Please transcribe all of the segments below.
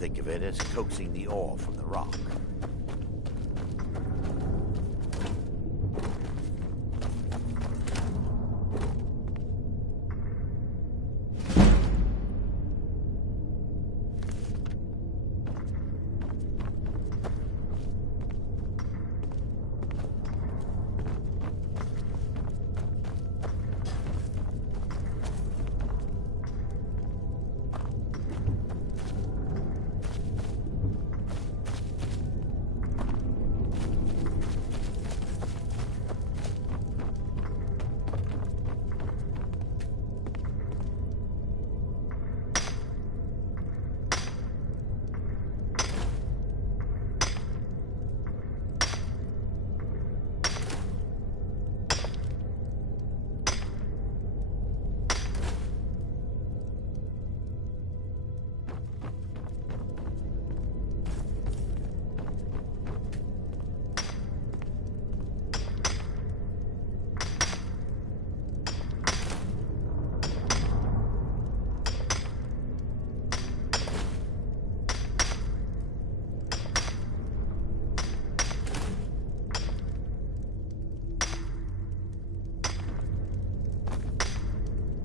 Think of it as coaxing the ore from the rock.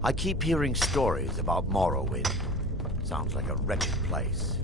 I keep hearing stories about Morrowind. Sounds like a wretched place.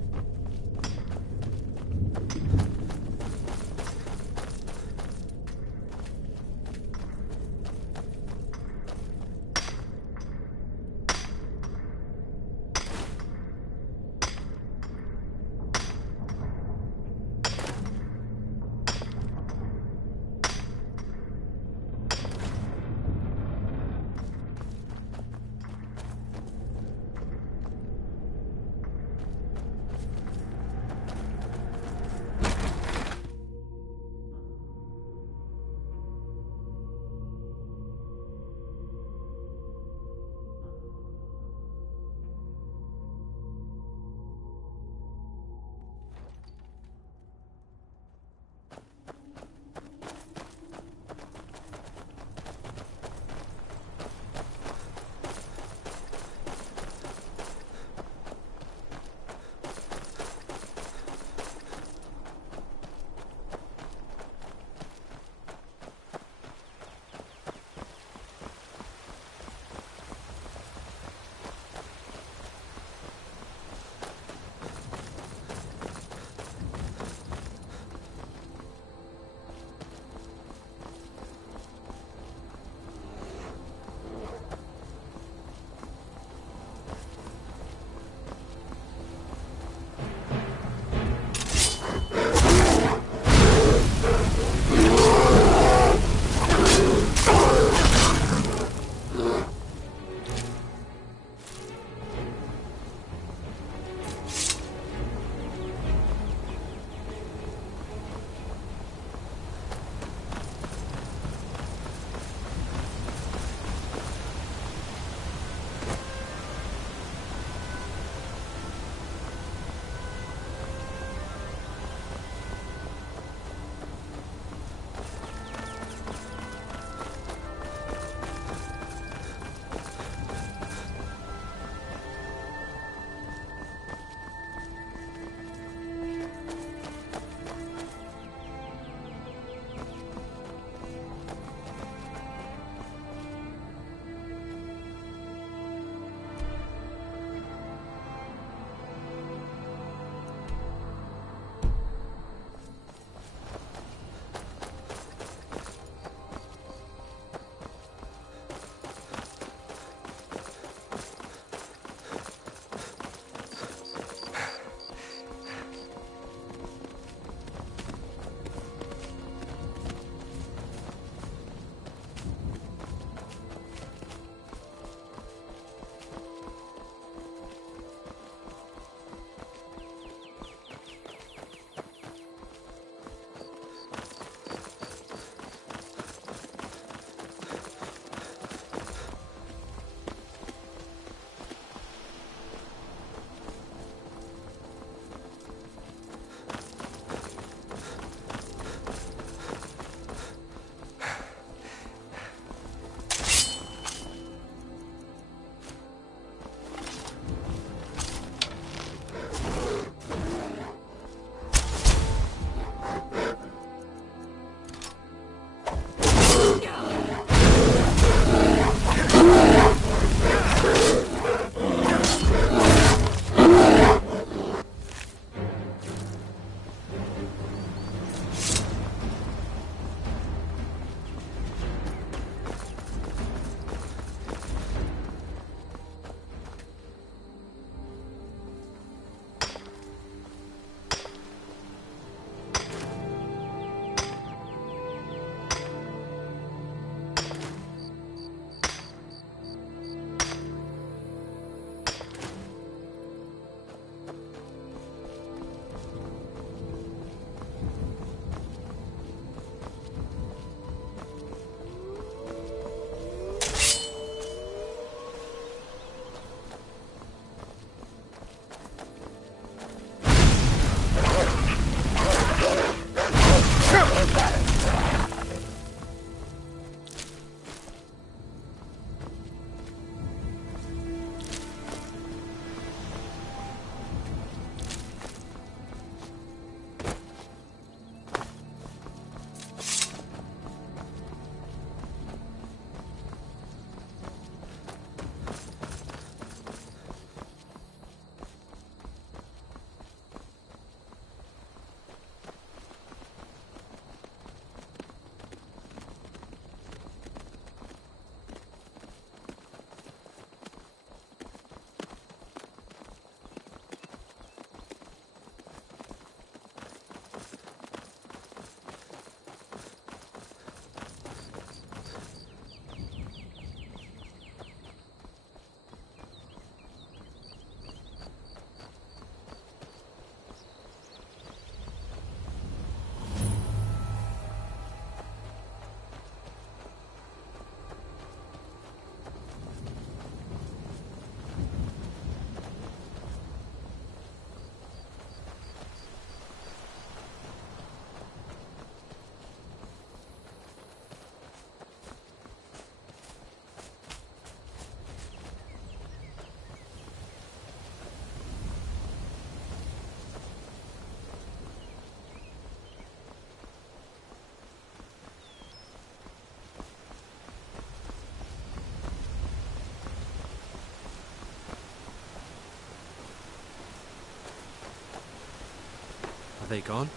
they gone?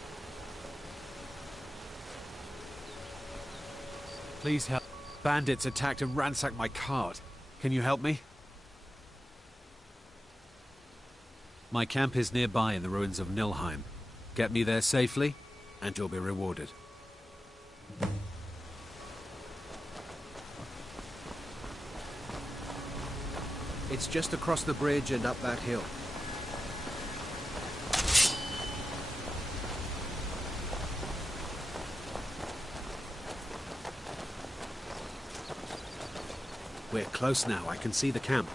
Please help. Bandits attacked and ransacked my cart. Can you help me? My camp is nearby in the ruins of Nilheim. Get me there safely, and you'll be rewarded. It's just across the bridge and up that hill. We're close now. I can see the camp.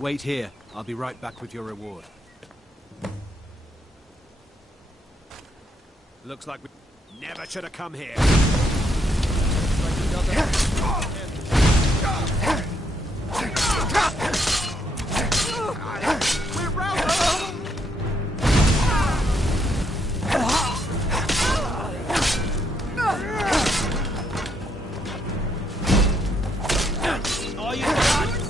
Wait here. I'll be right back with your reward. Looks like we never should have come here. We're routed! Are you done?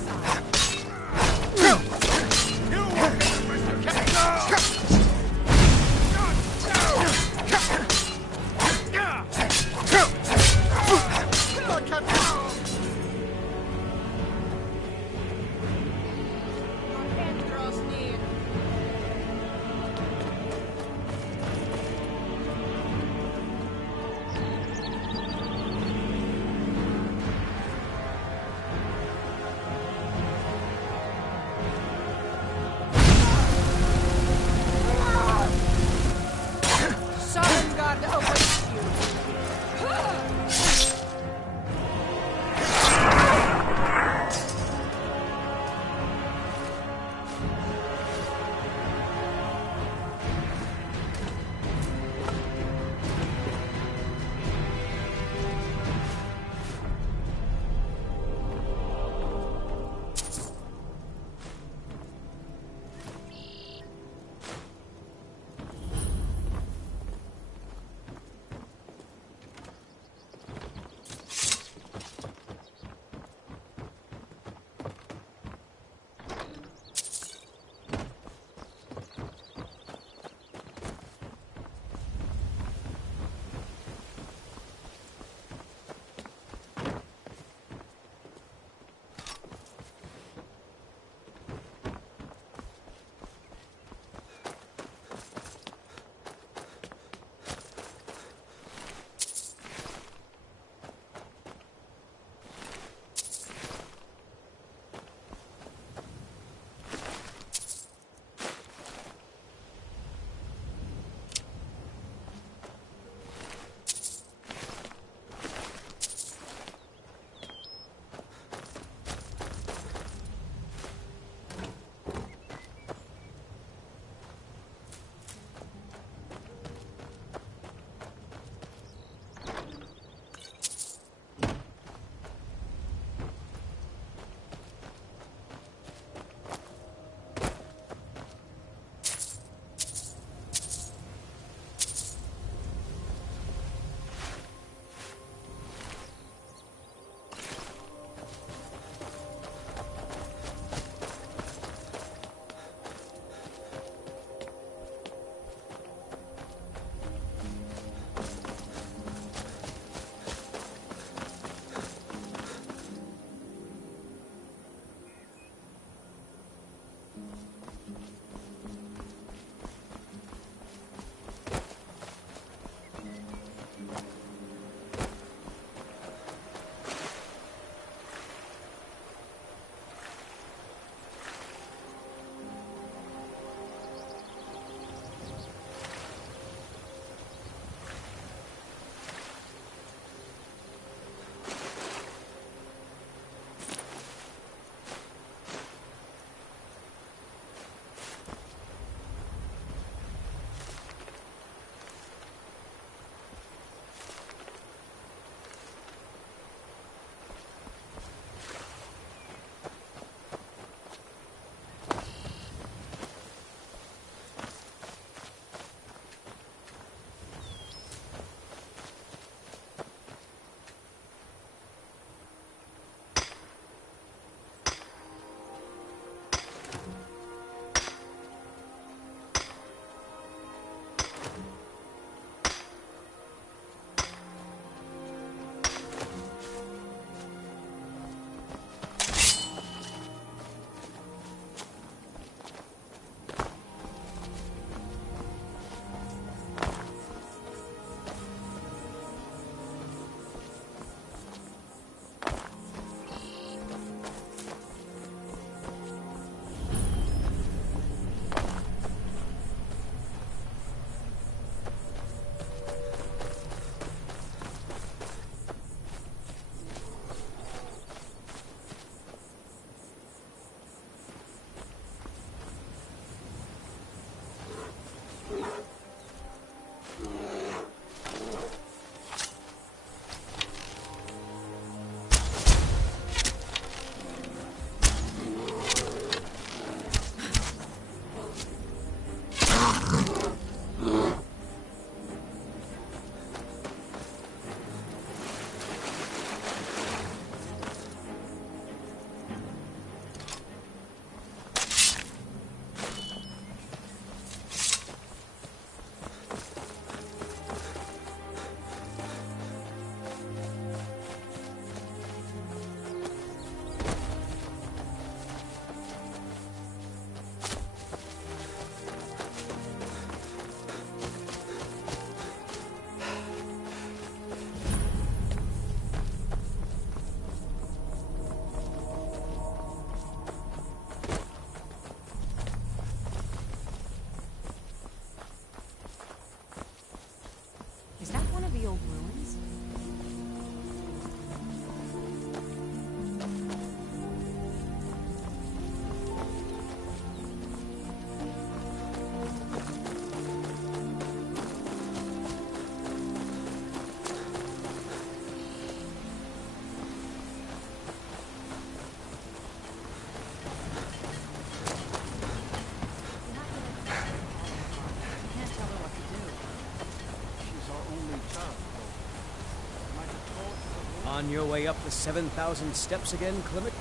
On your way up the 7,000 steps again, Clement?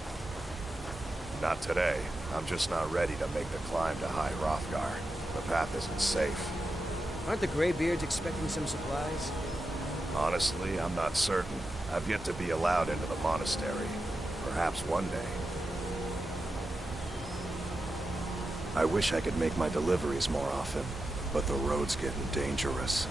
Not today. I'm just not ready to make the climb to High Hrothgar. The path isn't safe. Aren't the Greybeards expecting some supplies? Honestly, I'm not certain. I've yet to be allowed into the monastery. Perhaps one day. I wish I could make my deliveries more often, but the road's getting dangerous.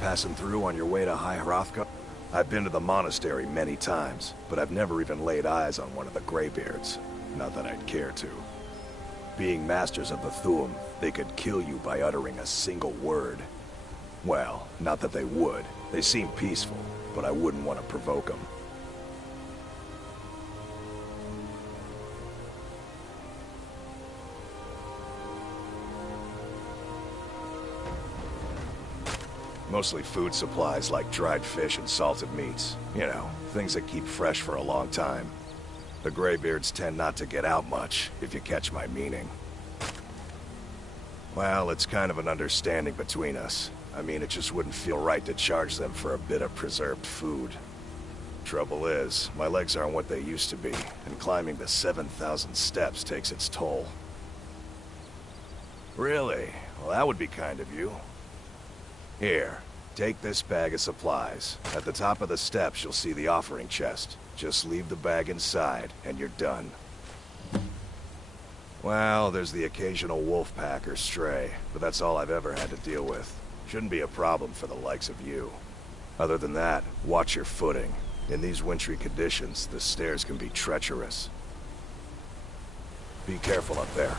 Passing through on your way to High Hrothgar? I've been to the monastery many times, but I've never even laid eyes on one of the Greybeards. Not that I'd care to. Being masters of the Thu'um, they could kill you by uttering a single word. Well, not that they would. They seem peaceful, but I wouldn't want to provoke them. Mostly food supplies like dried fish and salted meats. You know, things that keep fresh for a long time. The Greybeards tend not to get out much, if you catch my meaning. Well, it's kind of an understanding between us. I mean, it just wouldn't feel right to charge them for a bit of preserved food. Trouble is, my legs aren't what they used to be, and climbing the 7,000 steps takes its toll. Really? Well, that would be kind of you. Here, take this bag of supplies. At the top of the steps, you'll see the offering chest. Just leave the bag inside, and you're done. Well, there's the occasional wolf pack or stray, but that's all I've ever had to deal with. Shouldn't be a problem for the likes of you. Other than that, watch your footing. In these wintry conditions, the stairs can be treacherous. Be careful up there.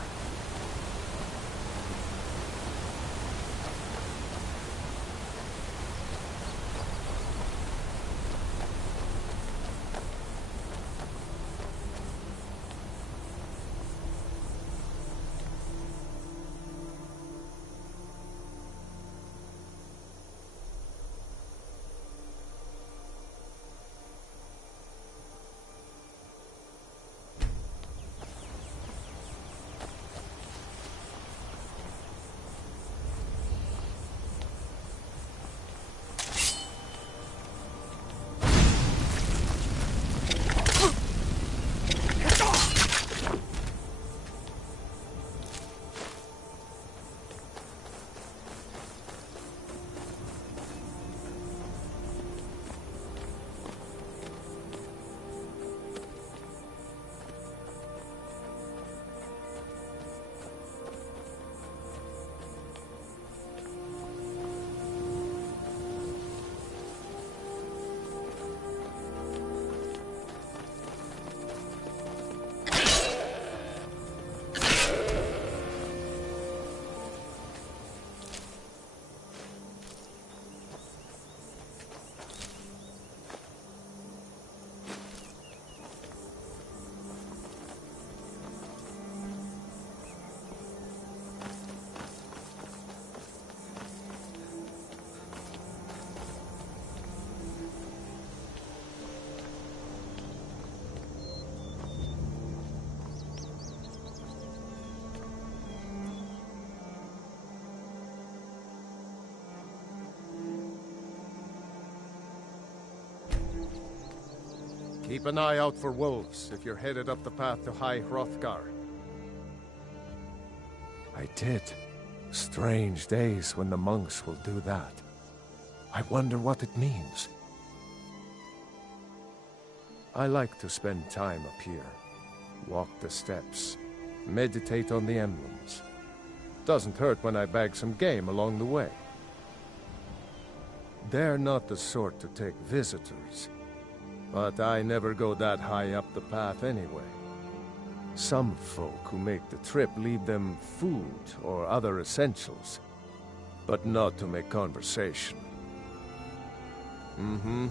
Keep an eye out for wolves if you're headed up the path to High Hrothgar. I did. Strange days when the monks will do that. I wonder what it means. I like to spend time up here. Walk the steps. Meditate on the emblems. Doesn't hurt when I bag some game along the way. They're not the sort to take visitors. But I never go that high up the path anyway. Some folk who make the trip leave them food or other essentials, but not to make conversation. Mm-hmm.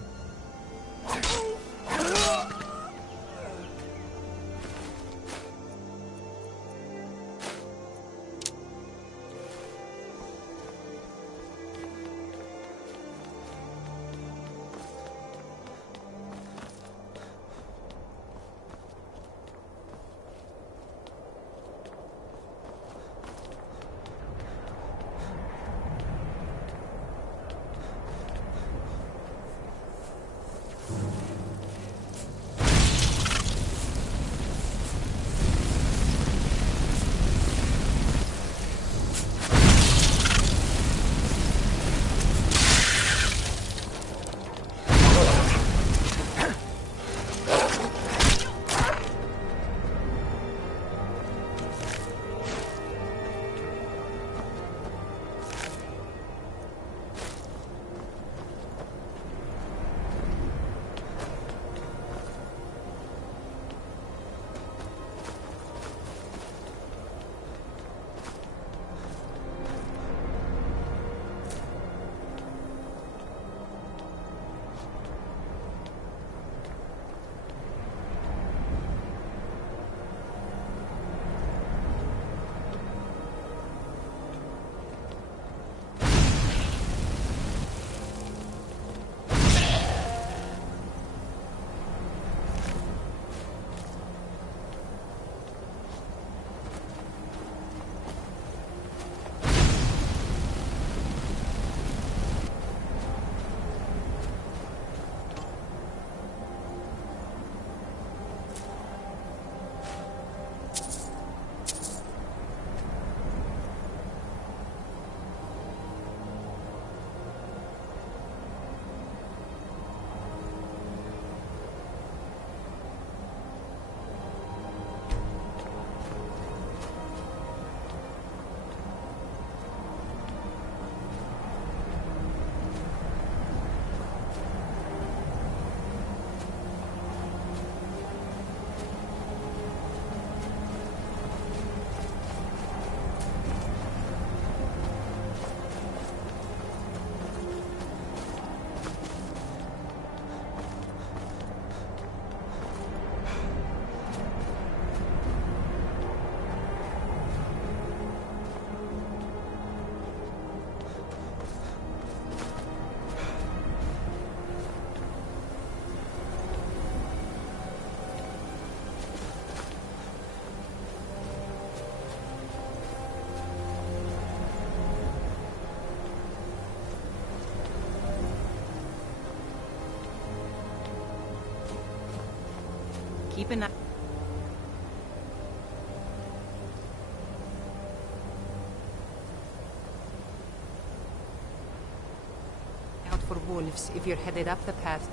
for wolves if you're headed up the path.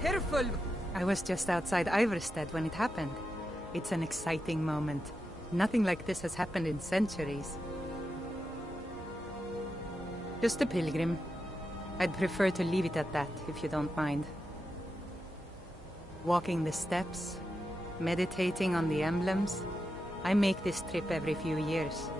Careful! I was just outside Iverstead when it happened. It's an exciting moment. Nothing like this has happened in centuries. Just a pilgrim. I'd prefer to leave it at that, if you don't mind. Walking the steps, meditating on the emblems. I make this trip every few years.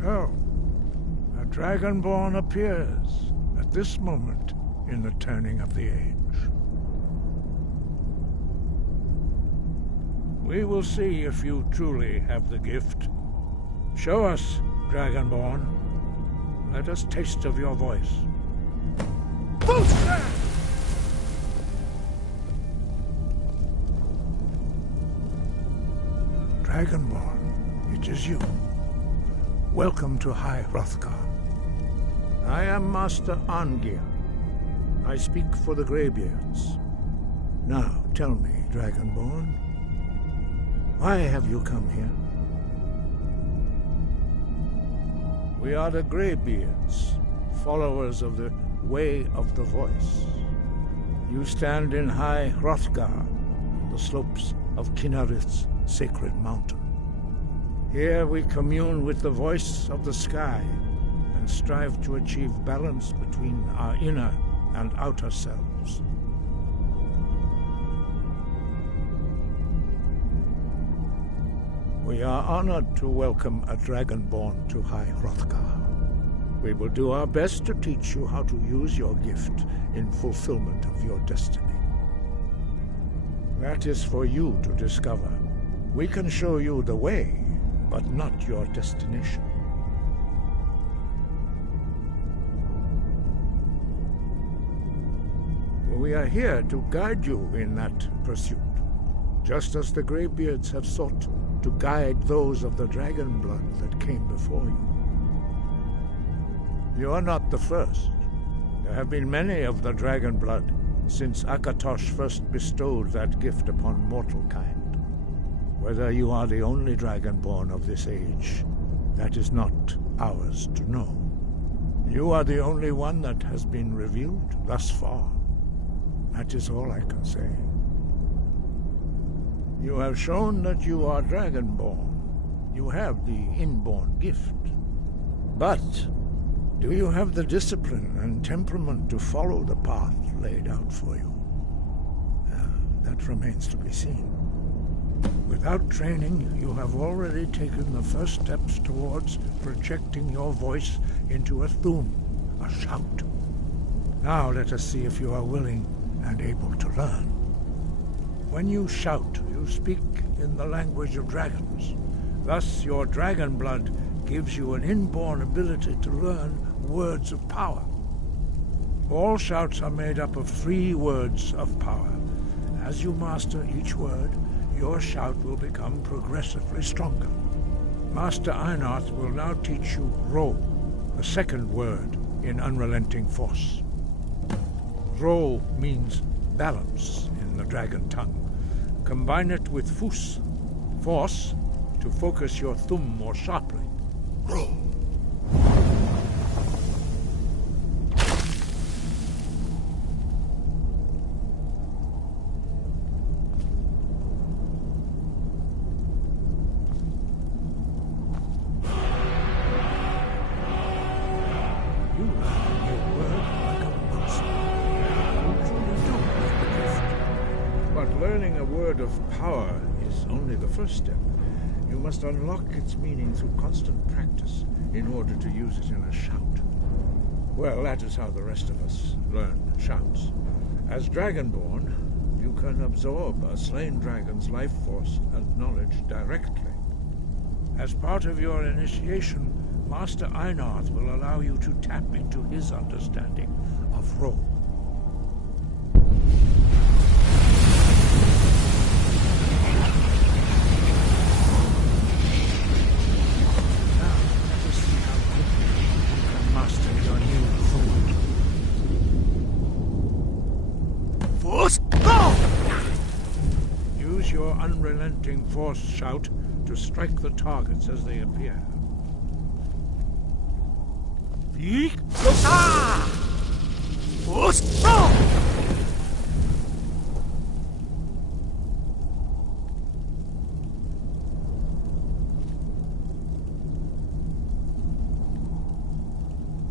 So, a Dragonborn appears at this moment in the turning of the age. We will see if you truly have the gift. Show us, Dragonborn. Let us taste of your voice. Dragonborn, it is you. Welcome to High Hrothgar. I am Master Arngir. I speak for the Greybeards. Now, tell me, Dragonborn, why have you come here? We are the Greybeards, followers of the Way of the Voice. You stand in High Hrothgar, on the slopes of Kinnarith's sacred mountain. Here we commune with the voice of the sky and strive to achieve balance between our inner and outer selves. We are honored to welcome a Dragonborn to High Hrothgar. We will do our best to teach you how to use your gift in fulfillment of your destiny. That is for you to discover. We can show you the way, but not your destination. We are here to guide you in that pursuit, just as the Greybeards have sought to guide those of the dragon blood that came before you. You are not the first. There have been many of the dragon blood since Akatosh first bestowed that gift upon mortal kind. Whether you are the only dragonborn of this age, that is not ours to know. You are the only one that has been revealed thus far. That is all I can say. You have shown that you are dragonborn. You have the inborn gift. But do you have the discipline and temperament to follow the path laid out for you? That remains to be seen. Without training, you have already taken the first steps towards projecting your voice into a thum, a shout. Now let us see if you are willing and able to learn. When you shout, you speak in the language of dragons. Thus, your dragon blood gives you an inborn ability to learn words of power. All shouts are made up of 3 words of power. As you master each word, your shout will become progressively stronger. Master Einarth will now teach you Ro, the second word in Unrelenting Force. Ro means balance in the dragon tongue. Combine it with Fus, force, to focus your thumb more sharply. Ro. Power is only the first step. You must unlock its meaning through constant practice in order to use it in a shout. Well, that is how the rest of us learn shouts. As Dragonborn, you can absorb a slain dragon's life force and knowledge directly. As part of your initiation, Master Einarth will allow you to tap into his understanding of Ro. Use your unrelenting force shout to strike the targets as they appear.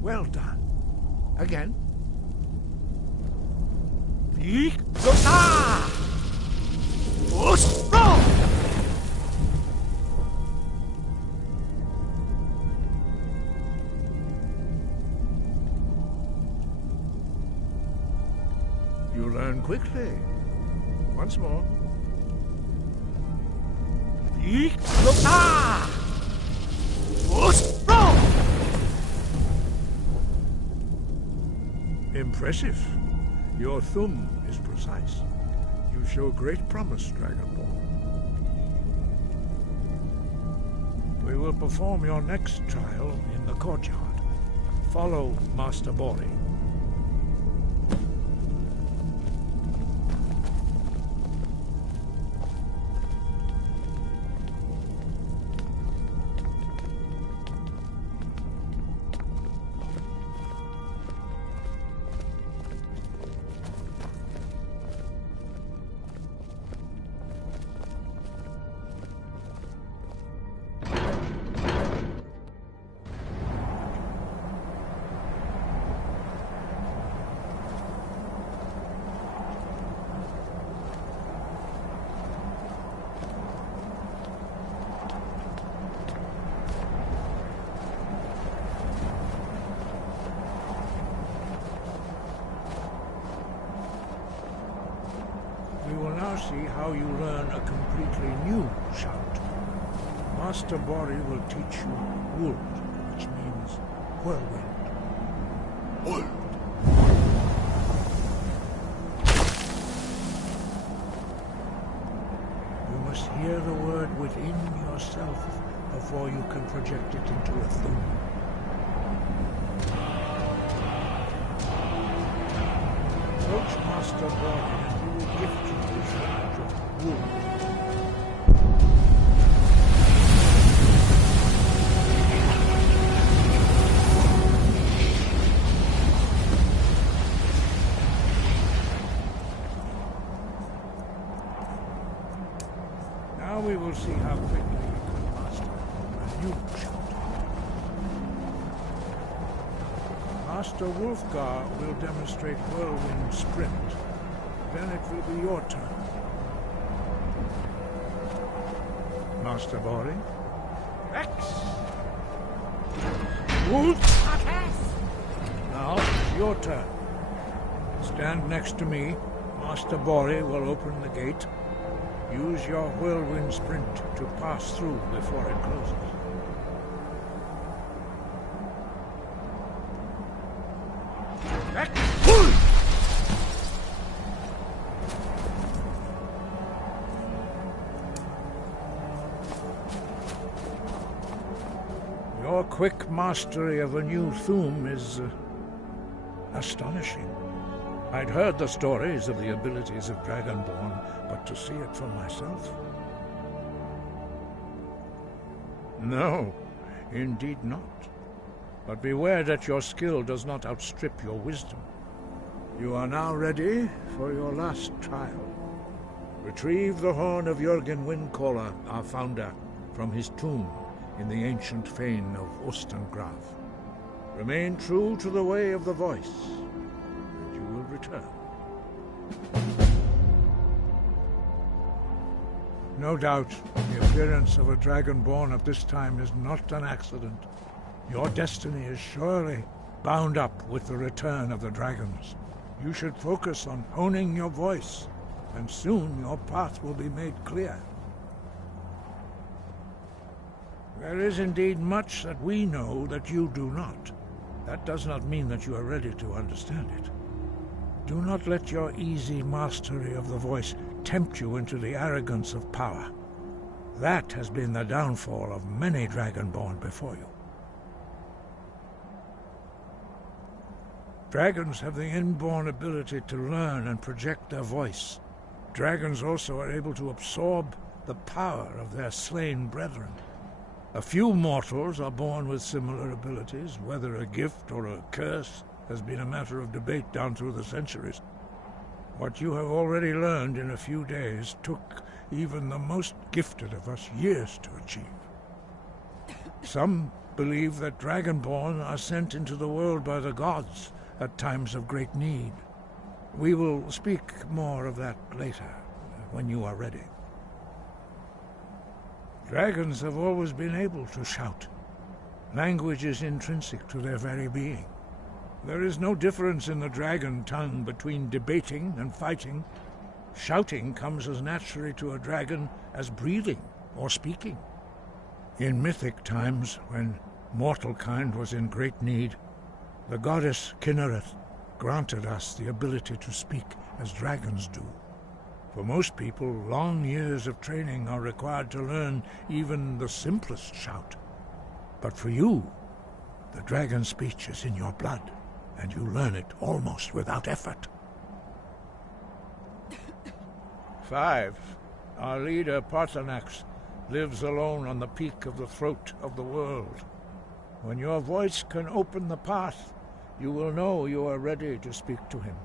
Well done. Again. You learn quickly. Once more. Yeek! Ah! Impressive. Your thumb is precise. You show great promise, Dragonborn. We will perform your next trial in the courtyard. Follow Master Bori. We will now see how you learn a completely new shout. Master Bori will teach you Wold, which means whirlwind. Wold. You must hear the word within yourself before you can project it into a thum. Approach Master Bori and he will gift you this knowledge of Wold. Now we will see how quickly you can master a new shout. Master Wolfgar will demonstrate Whirlwind Sprint. Then it will be your turn. Master Bori. X! Wolf! Now it's your turn. Stand next to me. Master Bori will open the gate. Use your Whirlwind Sprint to pass through before it closes. Your quick mastery of a new thum is astonishing. I'd heard the stories of the abilities of Dragonborn, but to see it for myself? No, indeed not. But beware that your skill does not outstrip your wisdom. You are now ready for your last trial. Retrieve the horn of Jürgen Windcaller, our founder, from his tomb in the ancient fane of Ostengraf. Remain true to the way of the voice, and you will return. No doubt, the appearance of a Dragonborn at this time is not an accident. Your destiny is surely bound up with the return of the dragons. You should focus on honing your voice, and soon your path will be made clear. There is indeed much that we know that you do not. That does not mean that you are ready to understand it. Do not let your easy mastery of the voice tempt you into the arrogance of power. That has been the downfall of many Dragonborn before you. Dragons have the inborn ability to learn and project their voice. Dragons also are able to absorb the power of their slain brethren. A few mortals are born with similar abilities. Whether a gift or a curse has been a matter of debate down through the centuries. What you have already learned in a few days took even the most gifted of us years to achieve. Some believe that Dragonborn are sent into the world by the gods at times of great need. We will speak more of that later, when you are ready. Dragons have always been able to shout. Language is intrinsic to their very being. There is no difference in the dragon tongue between debating and fighting. Shouting comes as naturally to a dragon as breathing or speaking. In mythic times, when mortal kind was in great need, the goddess Kinnereth granted us the ability to speak as dragons do. For most people, long years of training are required to learn even the simplest shout. But for you, the dragon speech is in your blood, and you learn it almost without effort. 5. Our leader, Parthenax, lives alone on the peak of the throat of the world. When your voice can open the path, you will know you are ready to speak to him.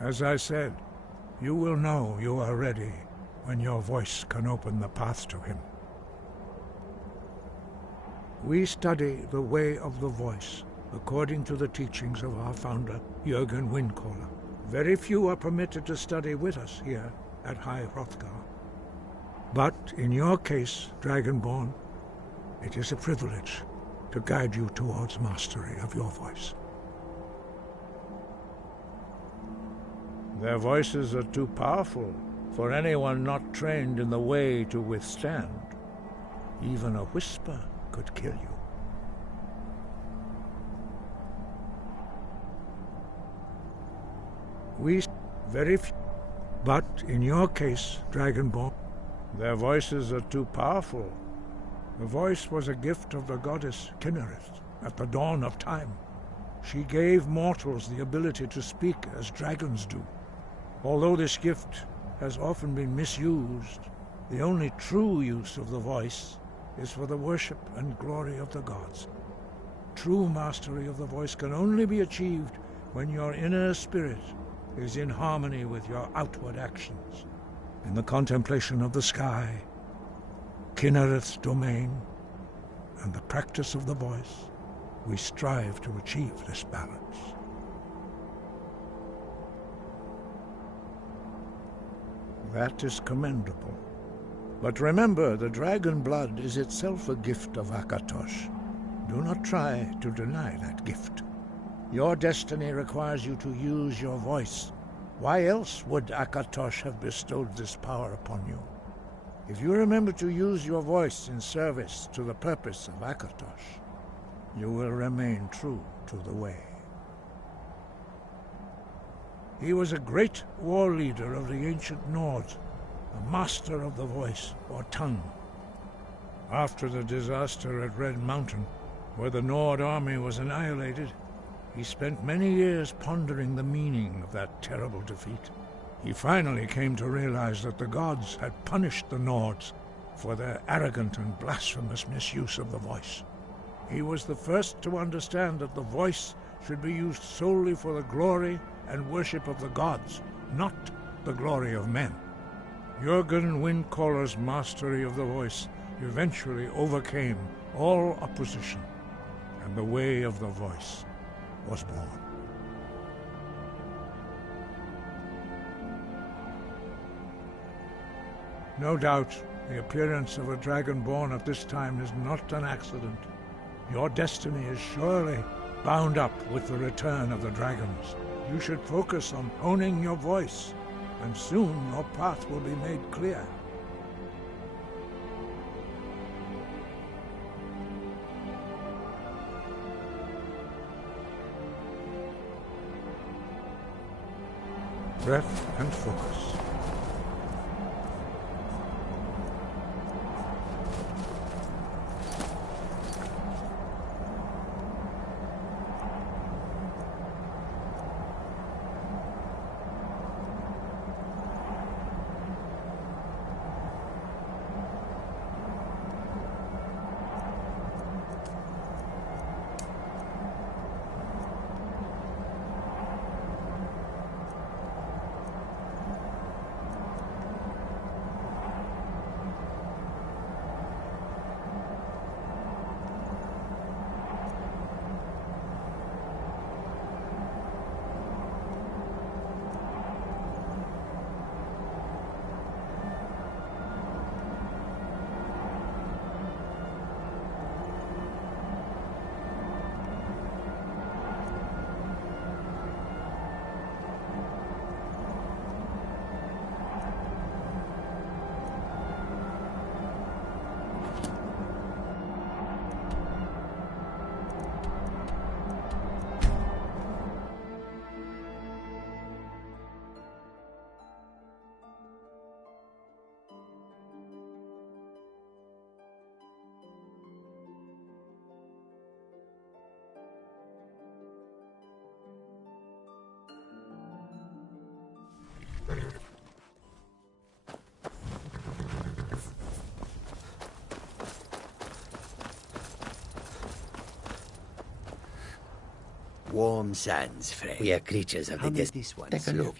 As I said, you will know you are ready when your voice can open the path to him. We study the way of the voice, according to the teachings of our founder, Jürgen Windcaller. Very few are permitted to study with us here at High Hrothgar. But in your case, Dragonborn, it is a privilege to guide you towards mastery of your voice. Their voices are too powerful for anyone not trained in the way to withstand. Even a whisper could kill you. But in your case, Dragonborn, their voices are too powerful. The voice was a gift of the goddess Kinnereth at the dawn of time. She gave mortals the ability to speak as dragons do. Although this gift has often been misused, the only true use of the voice is for the worship and glory of the gods. True mastery of the voice can only be achieved when your inner spirit is in harmony with your outward actions. In the contemplation of the sky, Kinnereth's domain, and the practice of the voice, we strive to achieve this balance. That is commendable. But remember, the dragon blood is itself a gift of Akatosh. Do not try to deny that gift. Your destiny requires you to use your voice. Why else would Akatosh have bestowed this power upon you? If you remember to use your voice in service to the purpose of Akatosh, you will remain true to the way. He was a great war leader of the ancient Nords, a master of the voice, or tongue. After the disaster at Red Mountain, where the Nord army was annihilated, he spent many years pondering the meaning of that terrible defeat. He finally came to realize that the gods had punished the Nords for their arrogant and blasphemous misuse of the voice. He was the first to understand that the voice should be used solely for the glory and worship of the gods, not the glory of men. Jürgen Windcaller's mastery of the voice eventually overcame all opposition, and the way of the voice was born. No doubt, the appearance of a dragonborn at this time is not an accident. Your destiny is surely bound up with the return of the dragons. You should focus on honing your voice, and soon your path will be made clear. Breath and focus. Warm sands, friend. We are creatures of the distance. Take a look.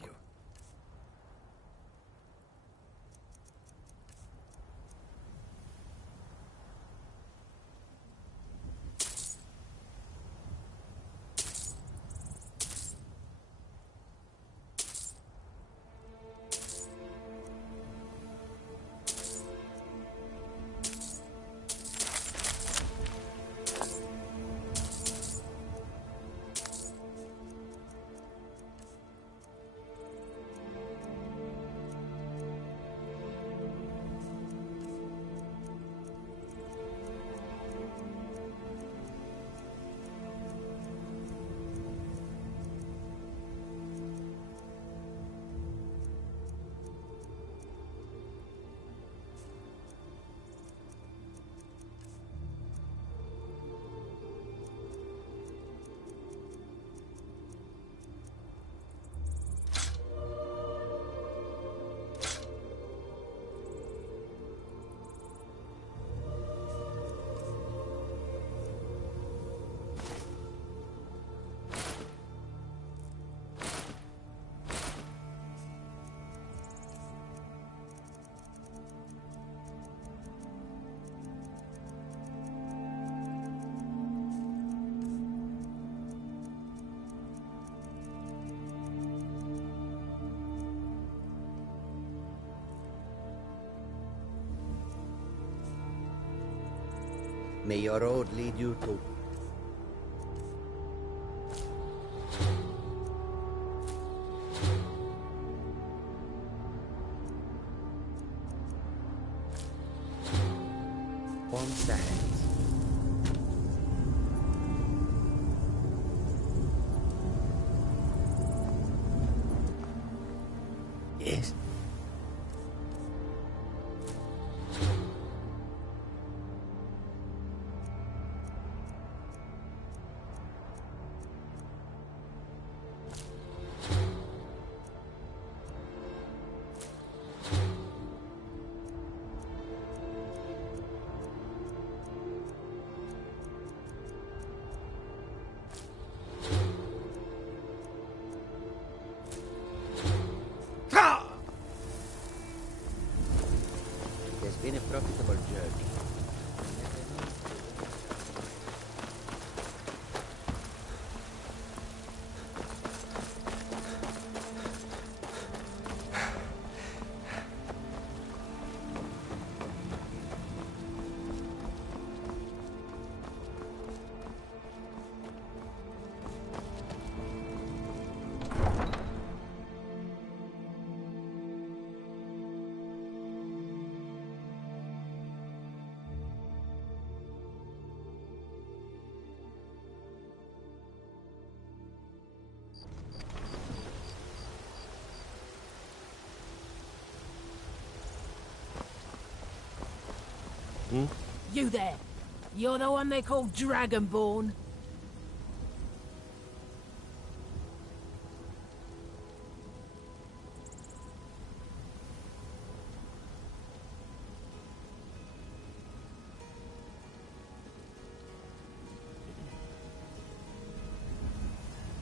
May your road lead you to... warm sands. Yes. It's been a profitable journey. You there. You're the one they call Dragonborn.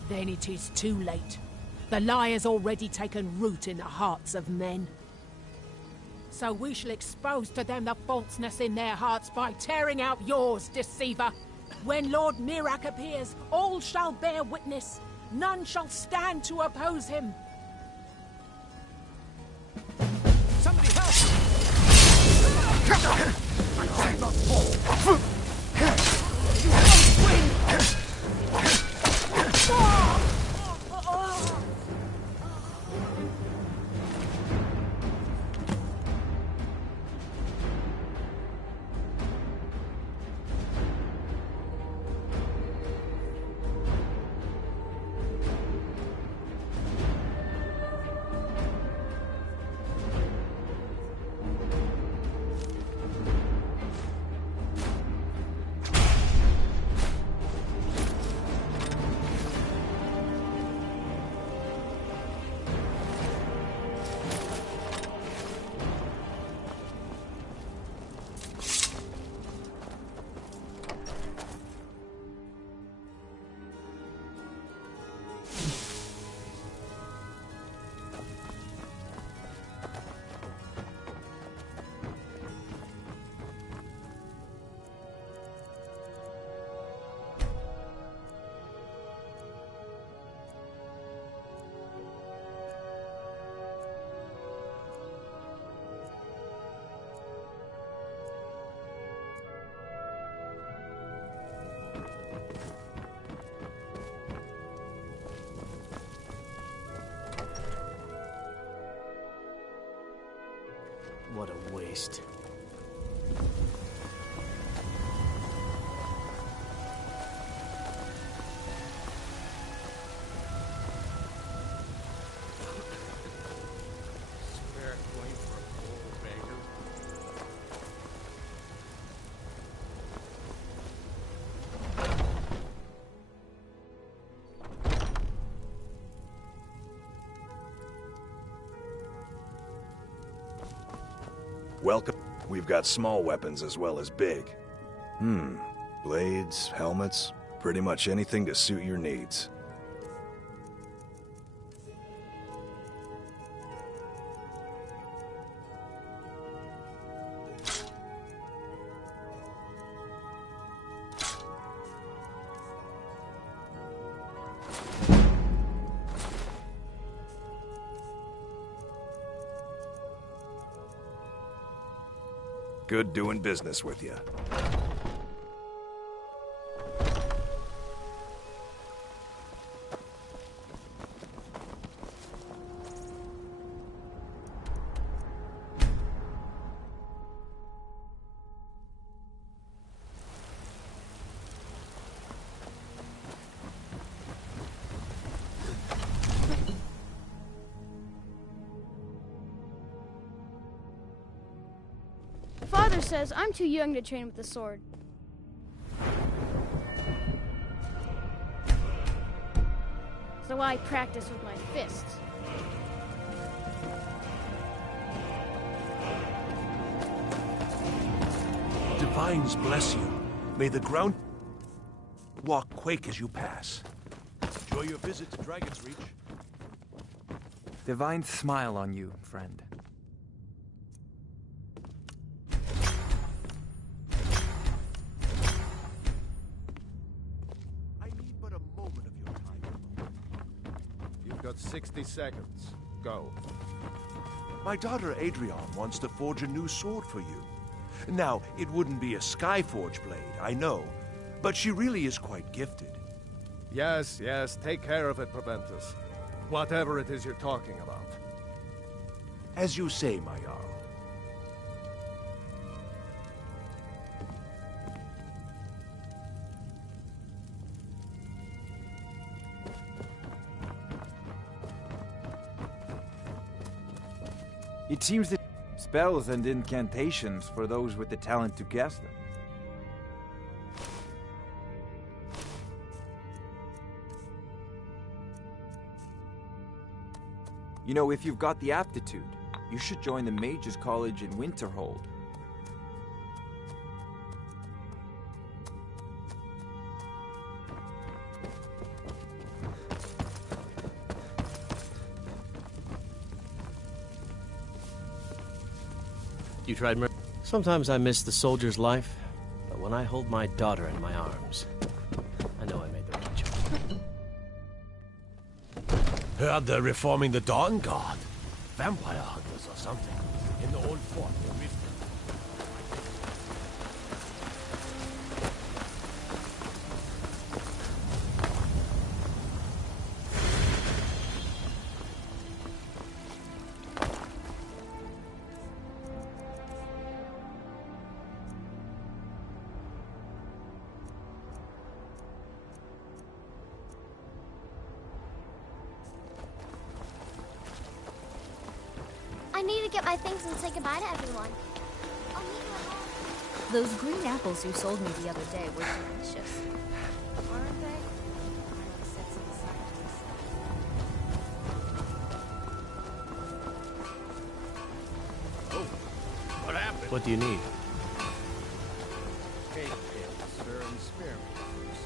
Then it is too late. The lie has already taken root in the hearts of men. So we shall expose to them the falseness in their hearts by tearing out yours, deceiver. When Lord Mirak appears, all shall bear witness. None shall stand to oppose him. Somebody help! I will not fall. You won't win! What a waste. Spare coin for a poor beggar. Welcome. We've got small weapons as well as big. Blades, helmets, pretty much anything to suit your needs. Good doing business with you. Father says I'm too young to train with the sword. So I practice with my fists. Divines bless you. May the ground walk quake as you pass. Enjoy your visit to Dragon's Reach. Divines smile on you, friend. I need but a moment of your time. You've got 60 seconds. Go. My daughter Adrienne wants to forge a new sword for you. Now, it wouldn't be a Skyforge blade, I know, but she really is quite gifted. Yes, yes, take care of it, Proventus. Whatever it is you're talking about. As you say, my Jarl. It seems that spells and incantations for those with the talent to cast them. You know, if you've got the aptitude, you should join the Mages College in Winterhold. You tried murder? Sometimes I miss the soldier's life, but when I hold my daughter in my arms, I know I made the right choice. Heard they're reforming the Dawn Guard. Vampire hunters or something. In the old fort near Riften. I need to get my things and say goodbye to everyone. I'll meet you at home. Those green apples you sold me the other day were delicious. Aren't they? Oh, what happened? What do you need? Cake pills, sir, and spare me, please.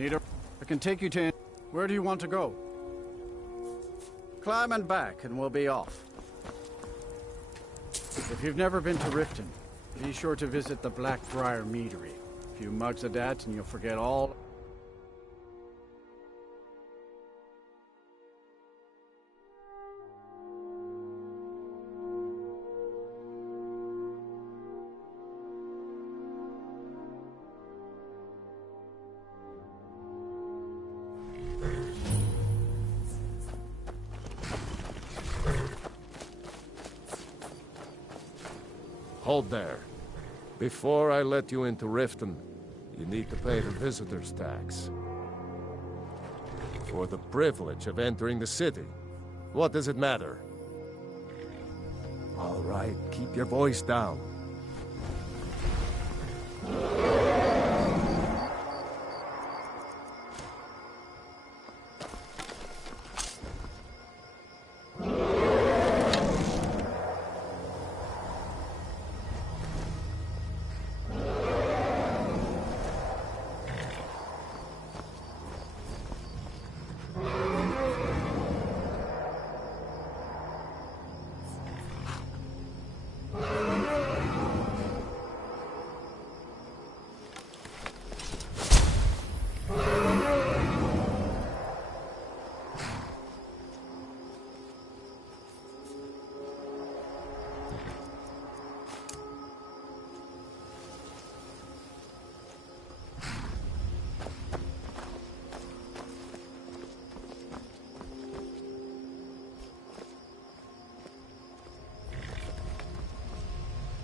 I can take you to... Where do you want to go? Climb and back, and we'll be off. If you've never been to Riften, be sure to visit the Blackbriar Meadery. A few mugs of that, and you'll forget all... Hold there. Before I let you into Riften, you need to pay the visitor's tax. For the privilege of entering the city. What does it matter? All right, keep your voice down.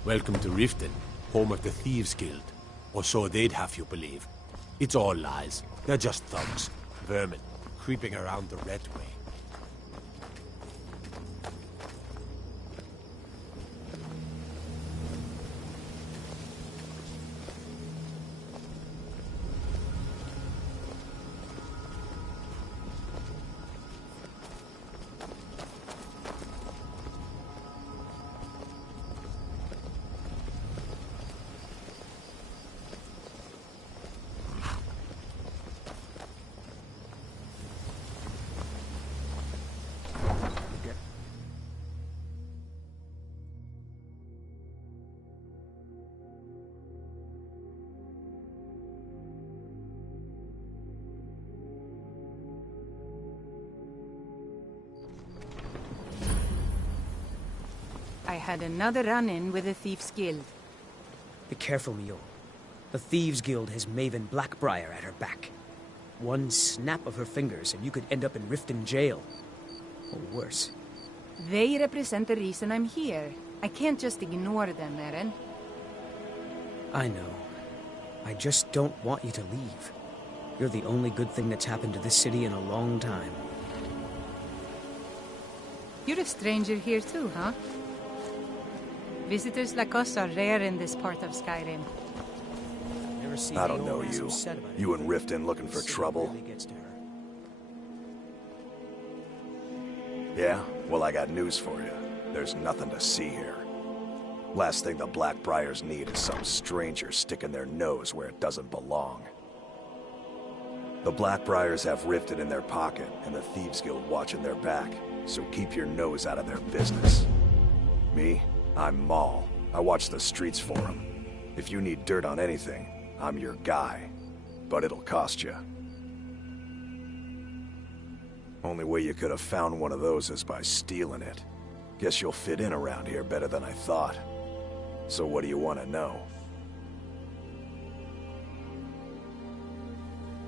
Welcome to Riften, home of the Thieves Guild. Or so they'd have you believe. It's all lies. They're just thugs. Vermin, creeping around the red way. I had another run-in with the Thieves Guild. Be careful, Mio. The Thieves Guild has Maven Blackbriar at her back. One snap of her fingers and you could end up in Riften jail. Or worse. They represent the reason I'm here. I can't just ignore them, Eren. I know. I just don't want you to leave. You're the only good thing that's happened to this city in a long time. You're a stranger here too, huh? Visitors like us are rare in this part of Skyrim. I don't know you. You in Riften looking for trouble? Yeah? Well, I got news for you. There's nothing to see here. Last thing the Blackbriars need is some stranger sticking their nose where it doesn't belong. The Blackbriars have Riften in their pocket, and the Thieves Guild watching their back, so keep your nose out of their business. Me? I'm Maul. I watch the streets for them. If you need dirt on anything, I'm your guy. But it'll cost you. Only way you could have found one of those is by stealing it. Guess you'll fit in around here better than I thought. So what do you want to know?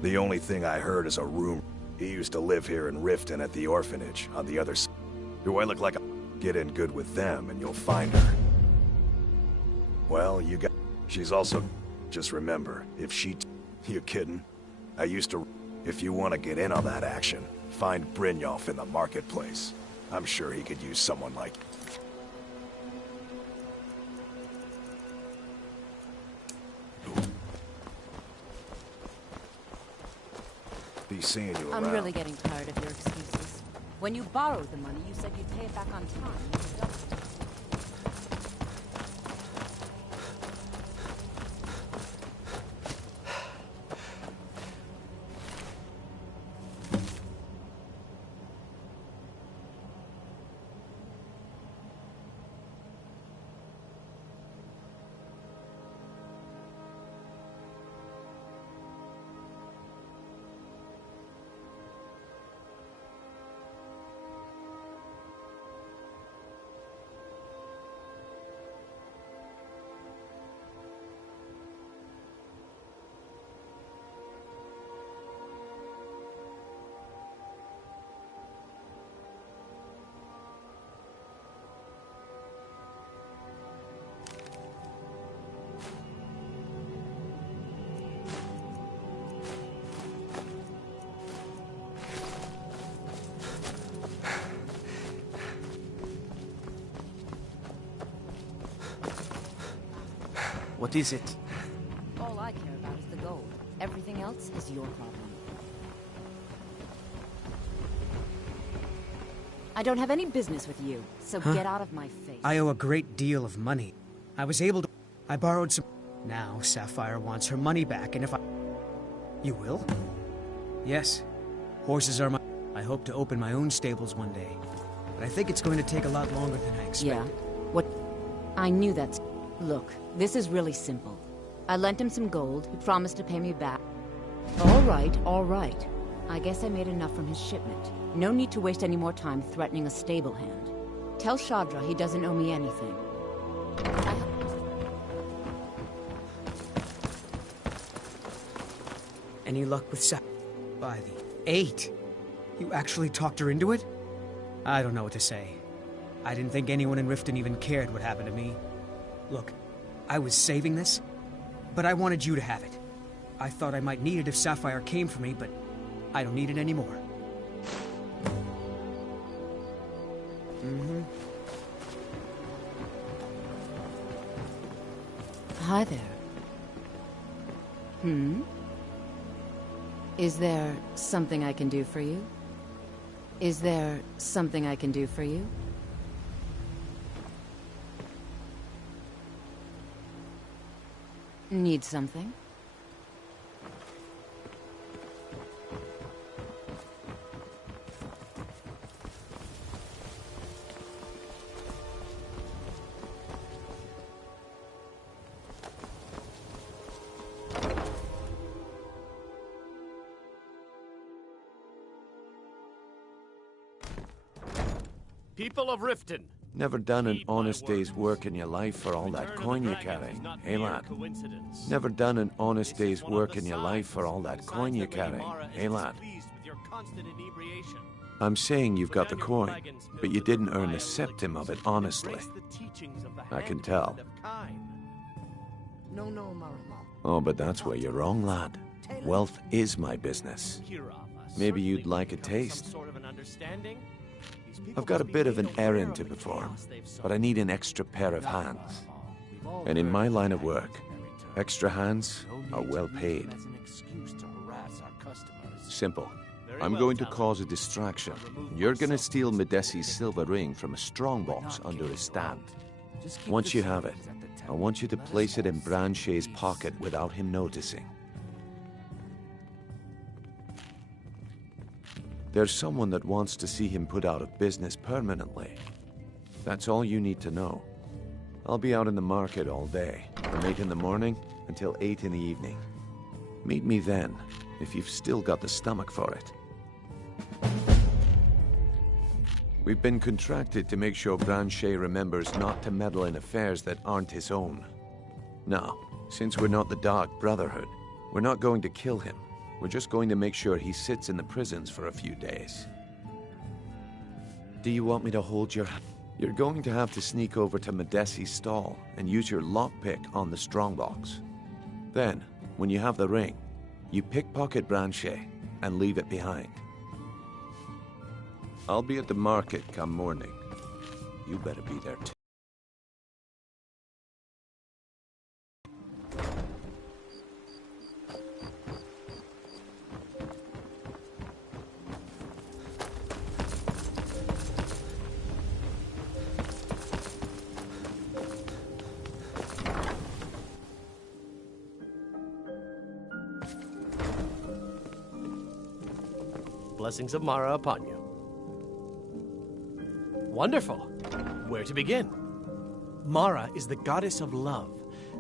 The only thing I heard is a rumor. He used to live here in Riften at the orphanage on the other side. Do I look like a... Get in good with them and you'll find her. Well, you got... She's also... Just remember, if she... You kidding? I used to... If you want to get in on that action, find Brynjolf in the marketplace. I'm sure he could use someone like... Be seeing you around. I'm really getting tired of your excuses. When you borrowed the money, you said you'd pay it back on time. You doubled it. What is it? All I care about is the gold. Everything else is your problem. I don't have any business with you, so get out of my face. I owe a great deal of money. I was able to... I borrowed some... Now Sapphire wants her money back, and if I... You will? Yes. Horses are my... I hope to open my own stables one day. But I think it's going to take a lot longer than I expected. Yeah? What? I knew that. Look, this is really simple. I lent him some gold. He promised to pay me back. All right, all right. I guess I made enough from his shipment. No need to waste any more time threatening a stable hand. Tell Shadra he doesn't owe me anything. Any luck with By the 8? You actually talked her into it? I don't know what to say. I didn't think anyone in Riften even cared what happened to me. Look, I was saving this, but I wanted you to have it. I thought I might need it if Sapphire came for me, but I don't need it anymore. Hi there. Is there something I can do for you? Is there something I can do for you? Need something? People of Riften. Never done an honest day's work in your life for all that coin you're carrying, eh, lad? Never done an honest day's work in your life for all that coin you're carrying, eh, lad? I'm saying you've got the coin, but you didn't earn a septim of it honestly. I can tell. Oh, but that's where you're wrong, lad. Wealth is my business. Maybe you'd like a taste. I've got a bit of an errand to perform, but I need an extra pair of hands. And in my line of work, extra hands are well paid. Simple. I'm going to cause a distraction. You're going to steal Medesi's silver ring from a strongbox under his stand. Once you have it, I want you to place it in Branche's pocket without him noticing. There's someone that wants to see him put out of business permanently. That's all you need to know. I'll be out in the market all day, from 8 in the morning until 8 in the evening. Meet me then, if you've still got the stomach for it. We've been contracted to make sure Branche remembers not to meddle in affairs that aren't his own. Now, since we're not the Dark Brotherhood, we're not going to kill him. We're just going to make sure he sits in the prisons for a few days. Do you want me to hold your hand? You're going to have to sneak over to Medesi's stall and use your lockpick on the strongbox. Then, when you have the ring, you pickpocket Branche and leave it behind. I'll be at the market come morning. You better be there too. Blessings of Mara upon you. Wonderful. Where to begin? Mara is the goddess of love.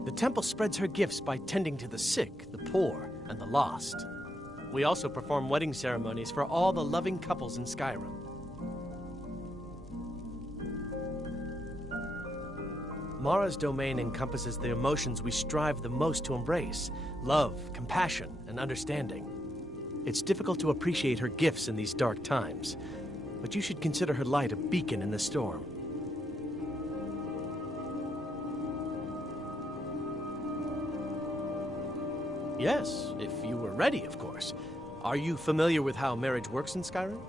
The temple spreads her gifts by tending to the sick, the poor, and the lost. We also perform wedding ceremonies for all the loving couples in Skyrim. Mara's domain encompasses the emotions we strive the most to embrace: love, compassion, and understanding. It's difficult to appreciate her gifts in these dark times, but you should consider her light a beacon in the storm. Yes, if you were ready, of course. Are you familiar with how marriage works in Skyrim?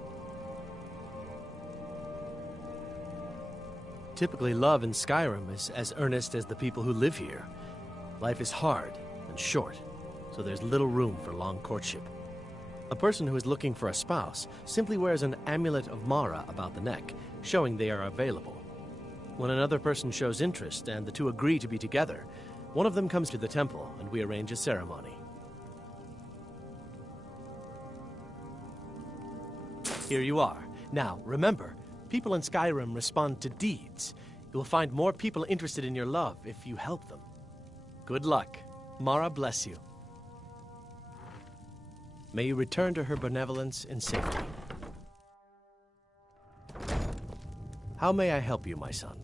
Typically, love in Skyrim is as earnest as the people who live here. Life is hard and short, so there's little room for long courtship. A person who is looking for a spouse simply wears an amulet of Mara about the neck, showing they are available. When another person shows interest and the two agree to be together, one of them comes to the temple and we arrange a ceremony. Here you are. Now, remember, people in Skyrim respond to deeds. You will find more people interested in your love if you help them. Good luck. Mara bless you. May you return to her benevolence in safety. How may I help you, my son?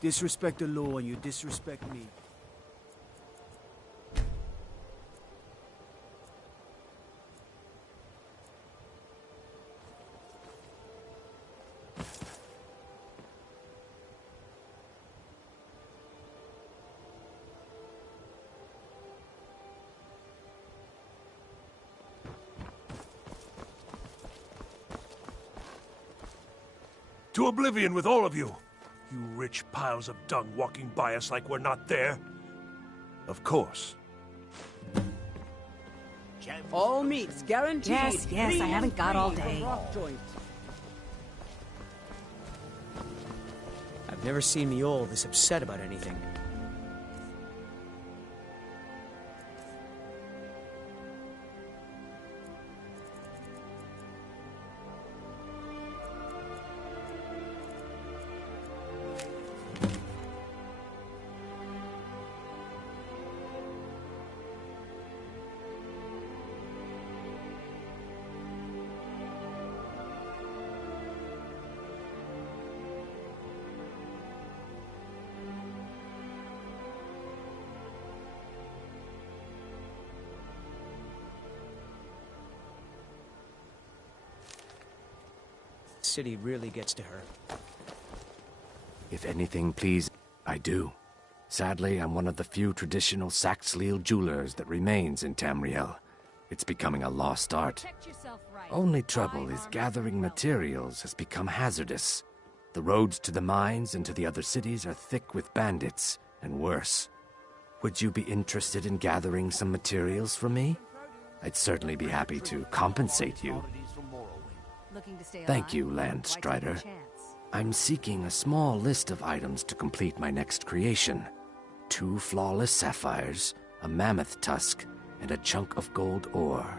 Disrespect the law and you disrespect me. To oblivion with all of you! You rich piles of dung walking by us like we're not there. Of course. All meats guaranteed. Yes, I haven't got all day. I've never seen Mjolnir this upset about anything. City really gets to her. If anything, please, I do. Sadly, I'm one of the few traditional Saxhleel jewelers that remains in Tamriel. It's becoming a lost art. Only trouble is gathering materials has become hazardous. The roads to the mines and to the other cities are thick with bandits, and worse. Would you be interested in gathering some materials from me? I'd certainly be happy to compensate you. Thank you, Landstrider. I'm seeking a small list of items to complete my next creation. 2 flawless sapphires, a mammoth tusk, and a chunk of gold ore.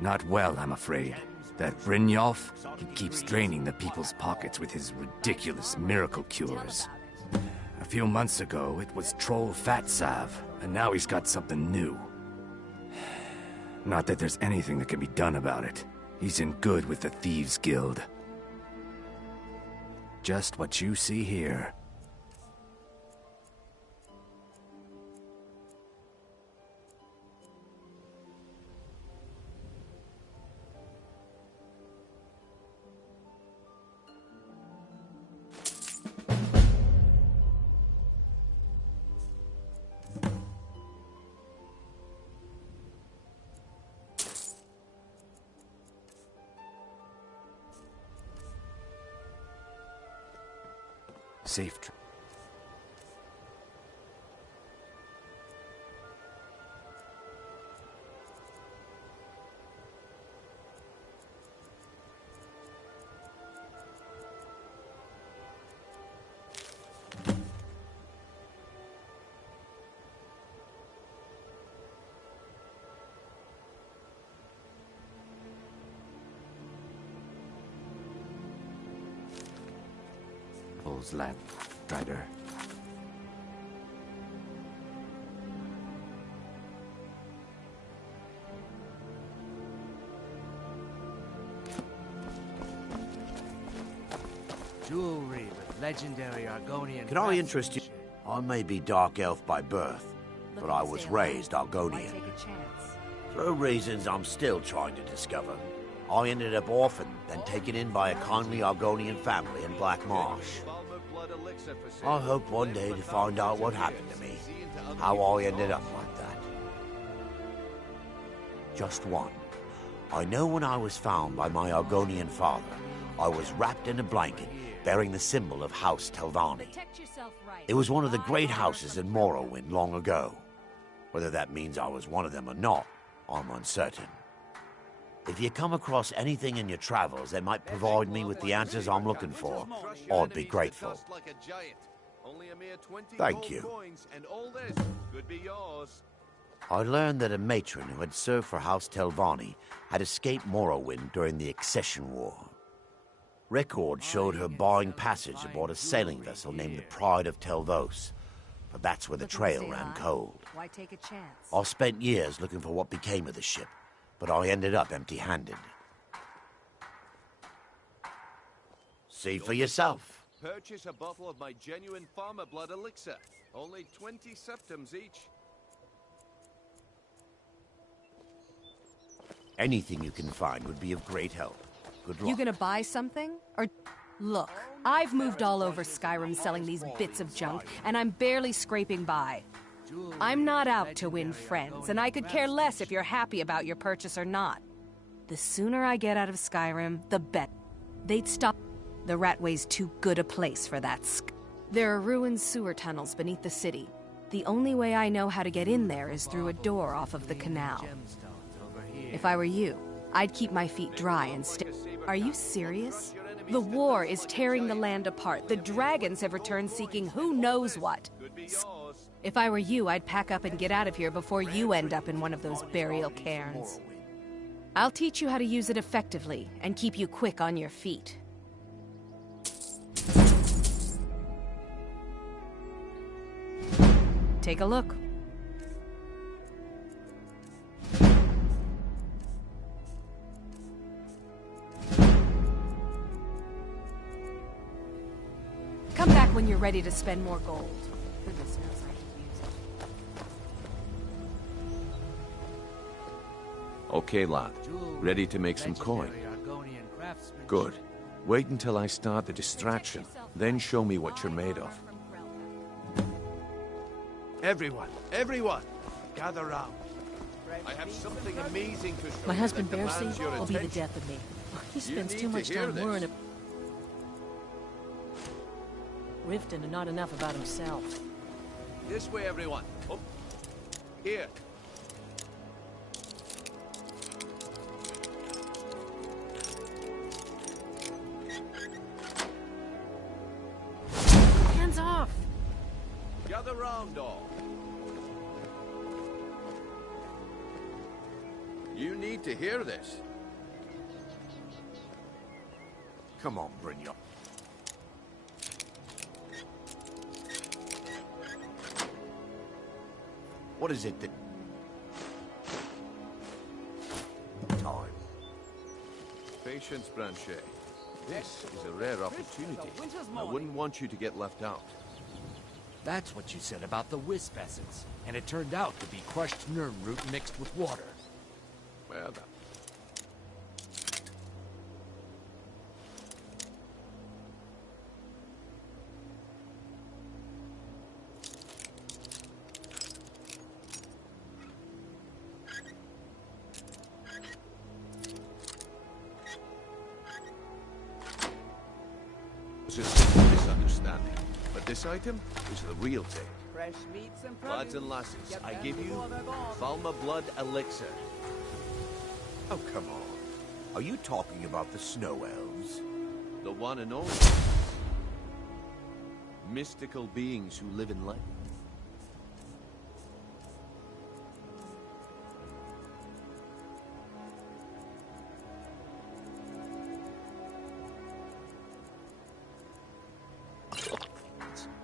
Not well, I'm afraid. That Brynjolf, he keeps draining the people's pockets with his ridiculous miracle cures. A few months ago, it was Troll Fatsav, and now he's got something new. Not that there's anything that can be done about it. He's in good with the Thieves Guild. Just what you see here. Safe. Landstrider. Jewelry with legendary Argonian. Can I interest you? I may be Dark Elf by birth, but I was raised Argonian. Through reasons I'm still trying to discover, I ended up orphaned, then taken in by a kindly Argonian family in Black Marsh. I hope one day to find out what happened to me, how I ended up like that. Just one. I know when I was found by my Argonian father, I was wrapped in a blanket bearing the symbol of House Telvanni. It was one of the great houses in Morrowind long ago. Whether that means I was one of them or not, I'm uncertain. If you come across anything in your travels that might provide me with the answers I'm looking for, I'd be grateful. Thank you. I learned that a matron who had served for House Telvanni had escaped Morrowind during the Accession War. Records showed her buying passage aboard a sailing vessel named the Pride of Telvos, but that's where the trail ran cold. Why take a chance? I spent years looking for what became of the ship, but I ended up empty-handed. See for yourself. Purchase a bottle of my genuine farmer blood elixir. Only 20 septims each. Anything you can find would be of great help. Good luck. You gonna buy something? Or... Look, I've moved all over Skyrim selling these bits of junk, and I'm barely scraping by. I'm not out to win friends, and I could care less if you're happy about your purchase or not. The sooner I get out of Skyrim, the better. They'd stop. The Ratway's too good a place for that There are ruined sewer tunnels beneath the city. The only way I know how to get in there is through a door off of the canal. If I were you, I'd keep my feet dry and stay. Are you serious? The war is tearing the land apart. The dragons have returned seeking who knows what. If I were you, I'd pack up and get out of here before you end up in one of those burial cairns. I'll teach you how to use it effectively and keep you quick on your feet. Take a look. Come back when you're ready to spend more gold. Goodness knows I could use it. Okay, lad. Ready to make some coin? Good. Wait until I start the distraction, then show me what you're made of. Everyone, gather round. I have something amazing to show you. My husband that Bercy demands your will be the attention. death of me. He spends need too to much hear time this. worrying about Riften and not enough about himself. This way, everyone. Up. Here. Hands off! Gather round, all. You need to hear this. Come on, Brynjar. What is it that... Time. Patience, Branchet. This is a rare opportunity. I wouldn't want you to get left out. That's what you said about the wisp essence, and it turned out to be crushed nirn root mixed with water. Well done. It's a simple misunderstanding, but this item is the real thing. Fresh meats and Lads and lasses, I give you Valma Blood Elixir. Oh, come on. Are you talking about the Snow Elves? The one and only. Mystical beings who live in light.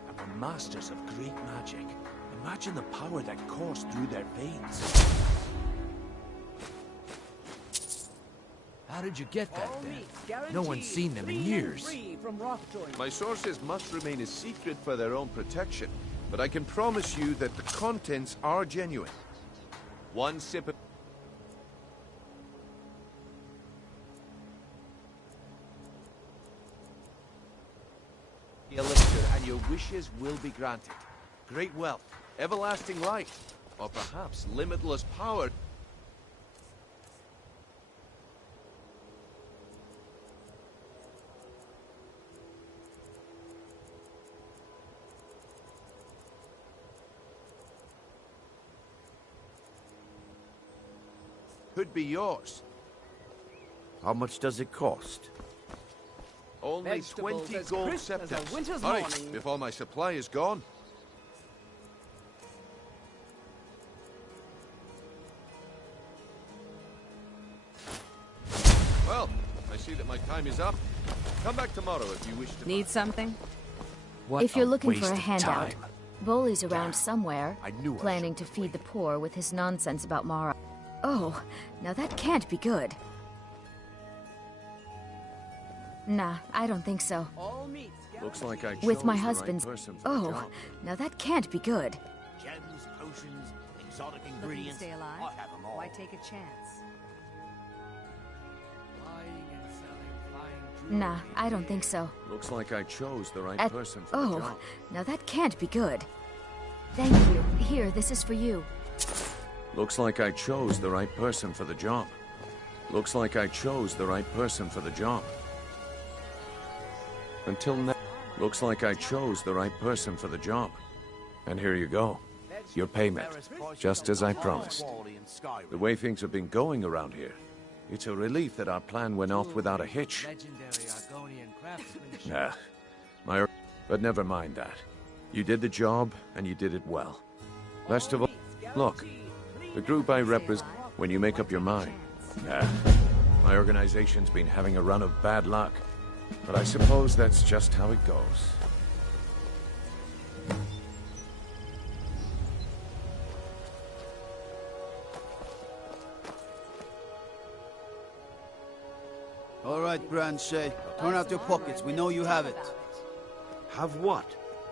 And the masters of great magic. Imagine the power that coursed through their veins. How did you get that then? No one's seen them in years. My sources must remain a secret for their own protection, but I can promise you that the contents are genuine. One sip of... the elixir and your wishes will be granted. Great wealth, everlasting life, or perhaps limitless power. could be yours. How much does it cost? Only Vegetables 20 as gold crisp as a septims. winter's Hurry, morning. before my supply is gone. Well, I see that my time is up. Come back tomorrow if you wish to. Need something? If you're looking for a handout, Bolly's around somewhere, I knew I planning to feed the poor with his nonsense about Mara. Oh, now that can't be good. Nah, I don't think so. All meats. Looks like I With my chose the right husband's... person for the Oh, job. now that can't be good. Gems, potions, exotic Looking to ingredients. stay alive? I have them all. Why take a chance? Buying and selling fine jewelry. Nah, I don't think so. Looks like I chose the right At... person for the Oh, job. now that can't be good. Thank you. Here, this is for you. Looks like I chose the right person for the job. Looks like I chose the right person for the job. Until now, looks like I chose the right person for the job. And here you go. Your payment, just as I promised. The way things have been going around here, it's a relief that our plan went off without a hitch. Legendary Argonian craftsmanship. Nah, but never mind that. You did the job, and you did it well. Best of all, look, the group I represent, when you make up your mind. My organization's been having a run of bad luck, but I suppose that's just how it goes. All right, Branchet. Turn out your pockets. We know you have it. Have what?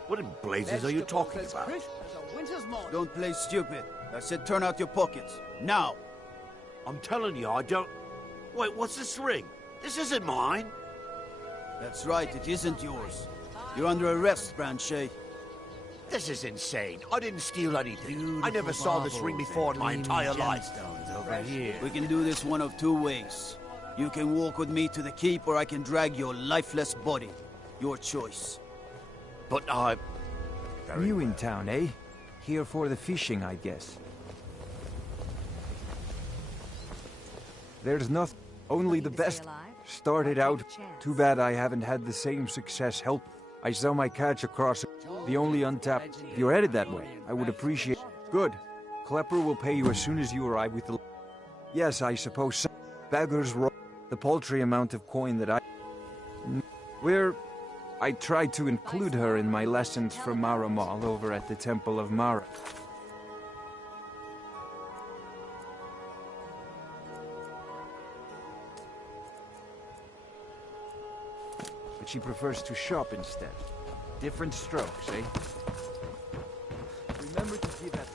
What in blazes are you talking Vegetables as about? crisp as a winter's morning. Don't play stupid. I said turn out your pockets. Now! I'm telling you, I don't... Wait, what's this ring? This isn't mine. That's right, it isn't yours. You're under arrest, Branchet. This is insane. I didn't steal anything. I never saw this ring before in my entire life. Over here. We can do this one of two ways. You can walk with me to the keep, or I can drag your lifeless body. Your choice. But I... New in town, eh? Here for the fishing, I guess. There's nothing. Only the best. Started out. Too bad I haven't had the same success help. I sell my catch across the only untapped. If you're headed that way, I would appreciate. Good. Klepper will pay you as soon as you arrive with the... Yes, I suppose so. Beggars roll. The paltry amount of coin that I tried to include her in my lessons from Maramal over at the Temple of Mara. But she prefers to shop instead. Different strokes, eh? Remember to give that...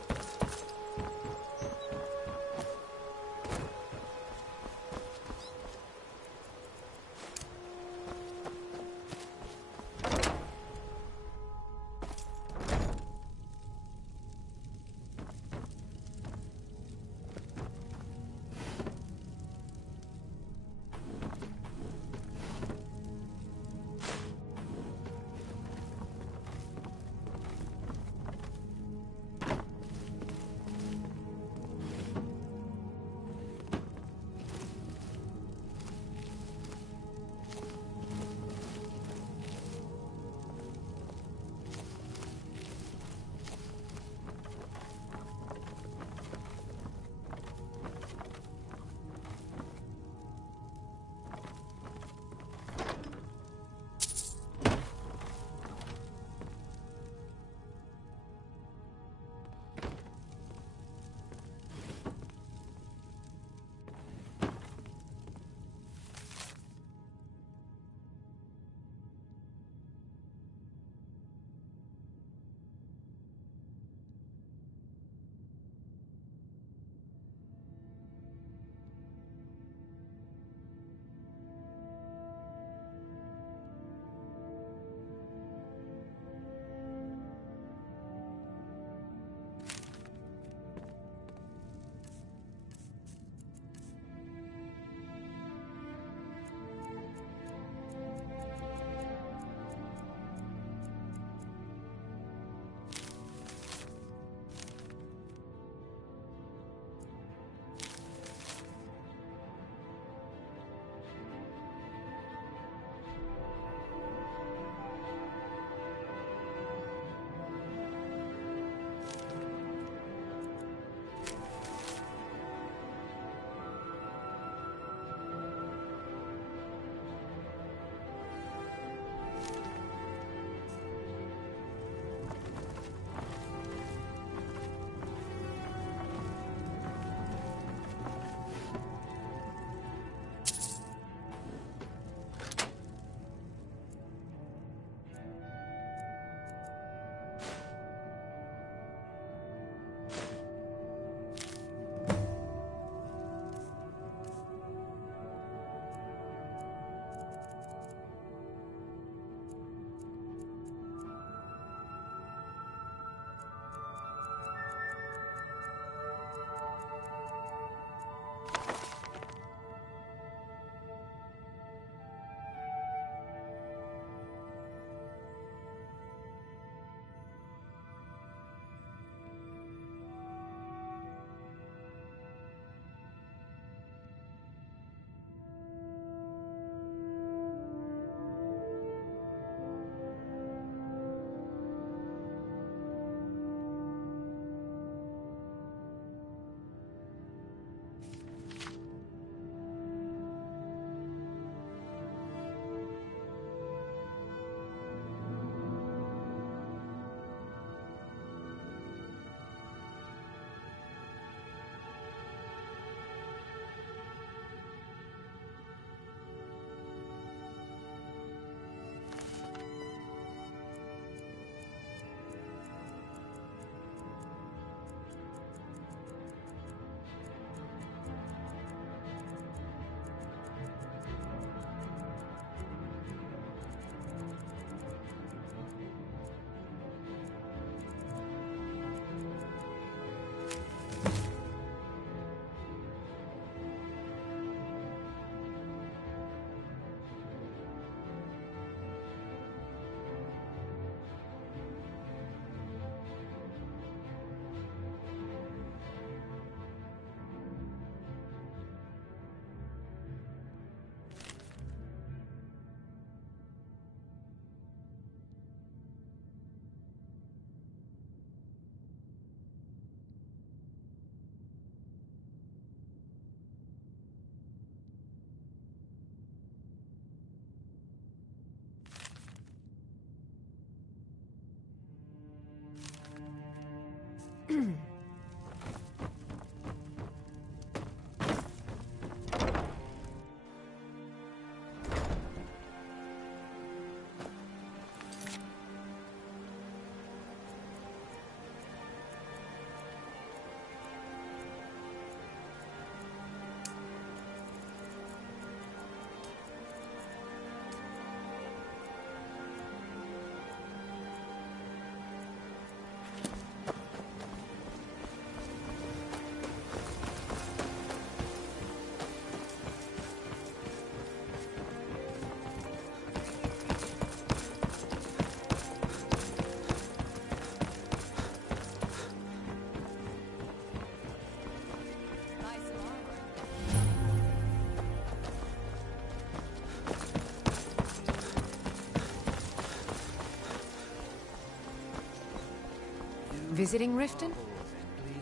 Visiting Riften?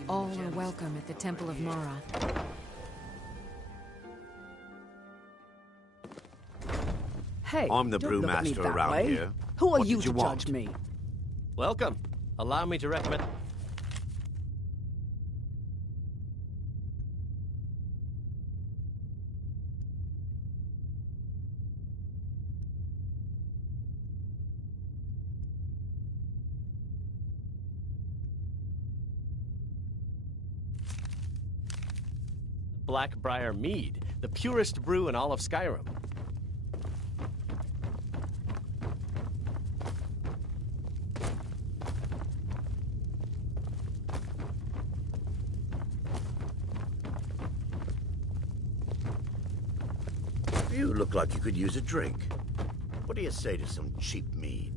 All are welcome at the Temple of Mara. Hey, I'm the don't look at me brewmaster that around way. here. Who are What you did to you want? judge me? Welcome. Allow me to recommend... Blackbriar Mead, the purest brew in all of Skyrim. You look like you could use a drink. What do you say to some cheap mead?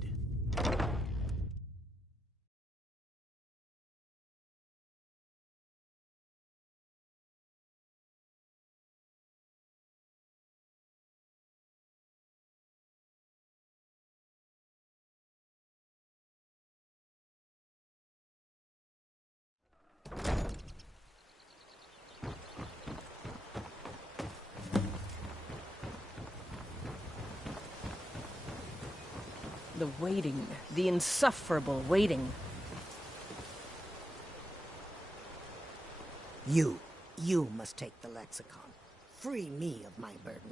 The waiting. The insufferable waiting. You must take the lexicon. Free me of my burden.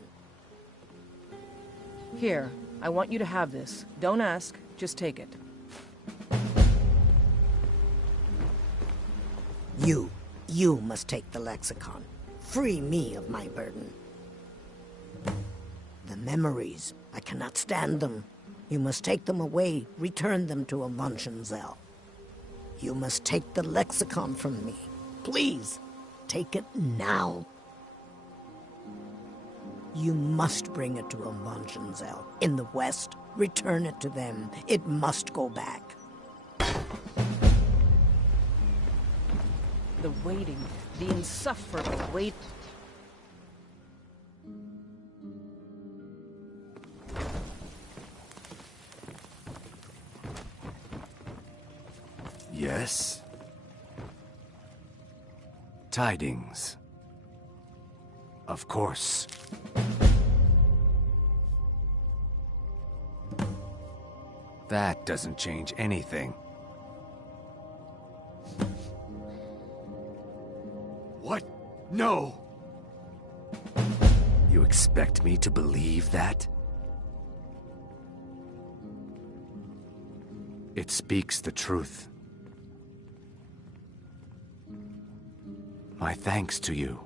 Here, I want you to have this. Don't ask, just take it. You must take the lexicon. Free me of my burden. The memories, I cannot stand them. You must take them away, return them to Avuntionzel. You must take the lexicon from me. Please, take it now. You must bring it to Avuntionzel. In the west, return it to them. It must go back. The waiting. The insufferable wait. Yes? Tidings. Of course. That doesn't change anything. What? No! You expect me to believe that? It speaks the truth. My thanks to you.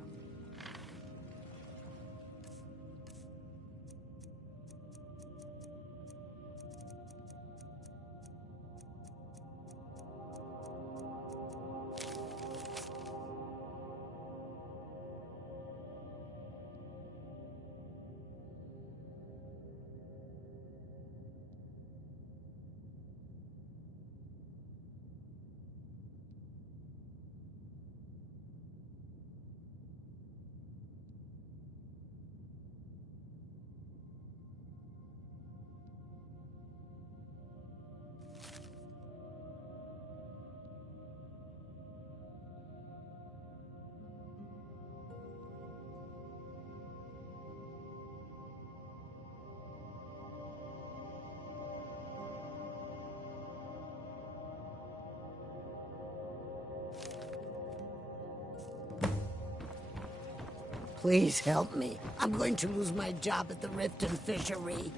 Please help me. I'm going to lose my job at the Riften fishery.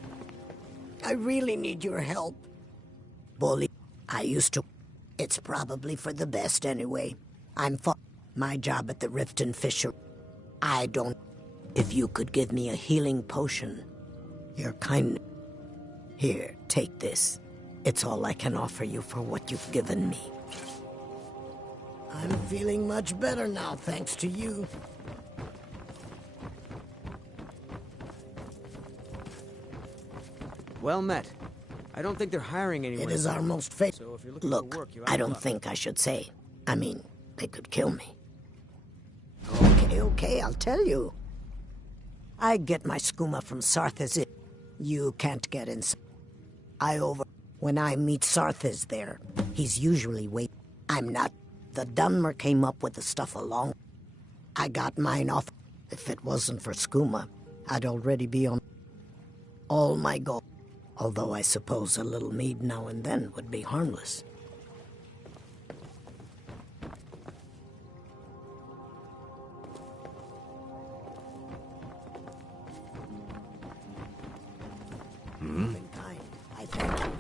I really need your help. Bully, I used to... It's probably for the best anyway. My job at the Riften fishery. I don't... If you could give me a healing potion. Your kindness. Here, take this. It's all I can offer you for what you've given me. I'm feeling much better now, thanks to you. Well met. I don't think they're hiring anyone. It is our most faithful. So if you're looking Look, for work, you I don't think I should say. I mean, they could kill me. Okay, I'll tell you. I get my skooma from Sarthis. You can't get in. When I meet Sarthis there, he's usually waiting. I'm not. The Dunmer came up with the stuff along. I got mine off. If it wasn't for skooma, I'd already be on all my gold. Although I suppose a little mead now and then would be harmless. Hmm? I thank you.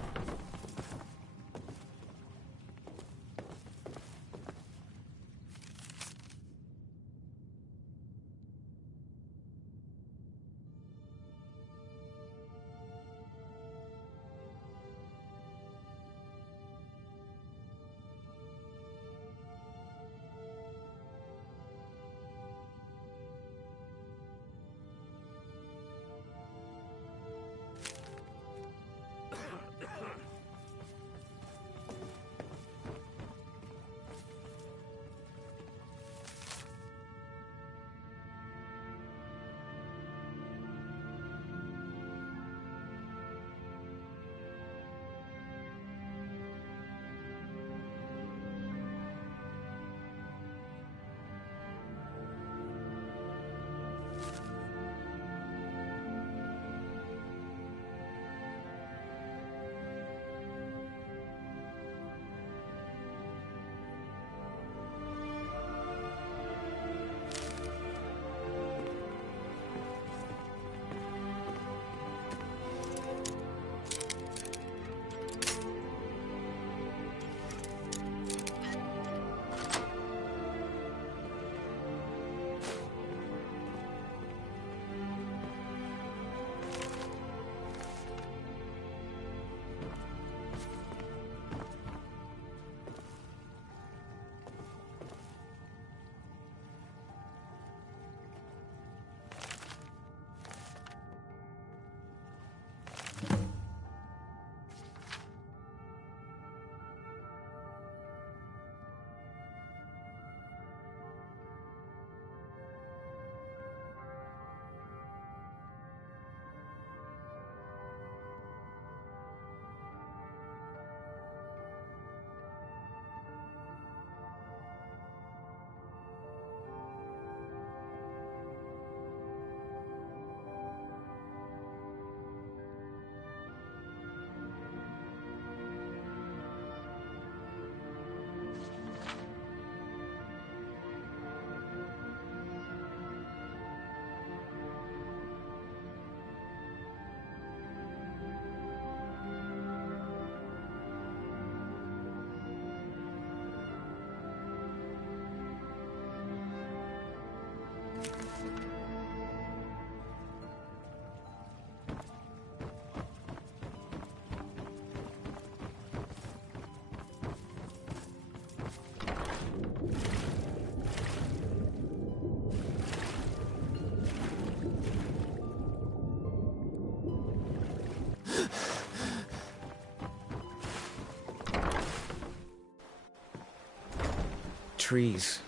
Trees.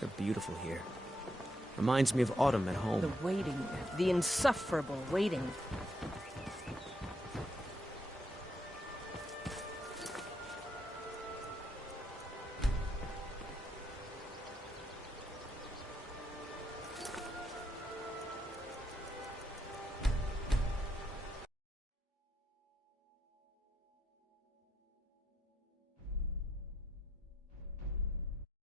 They're beautiful here. Reminds me of autumn at home. The waiting. The insufferable waiting.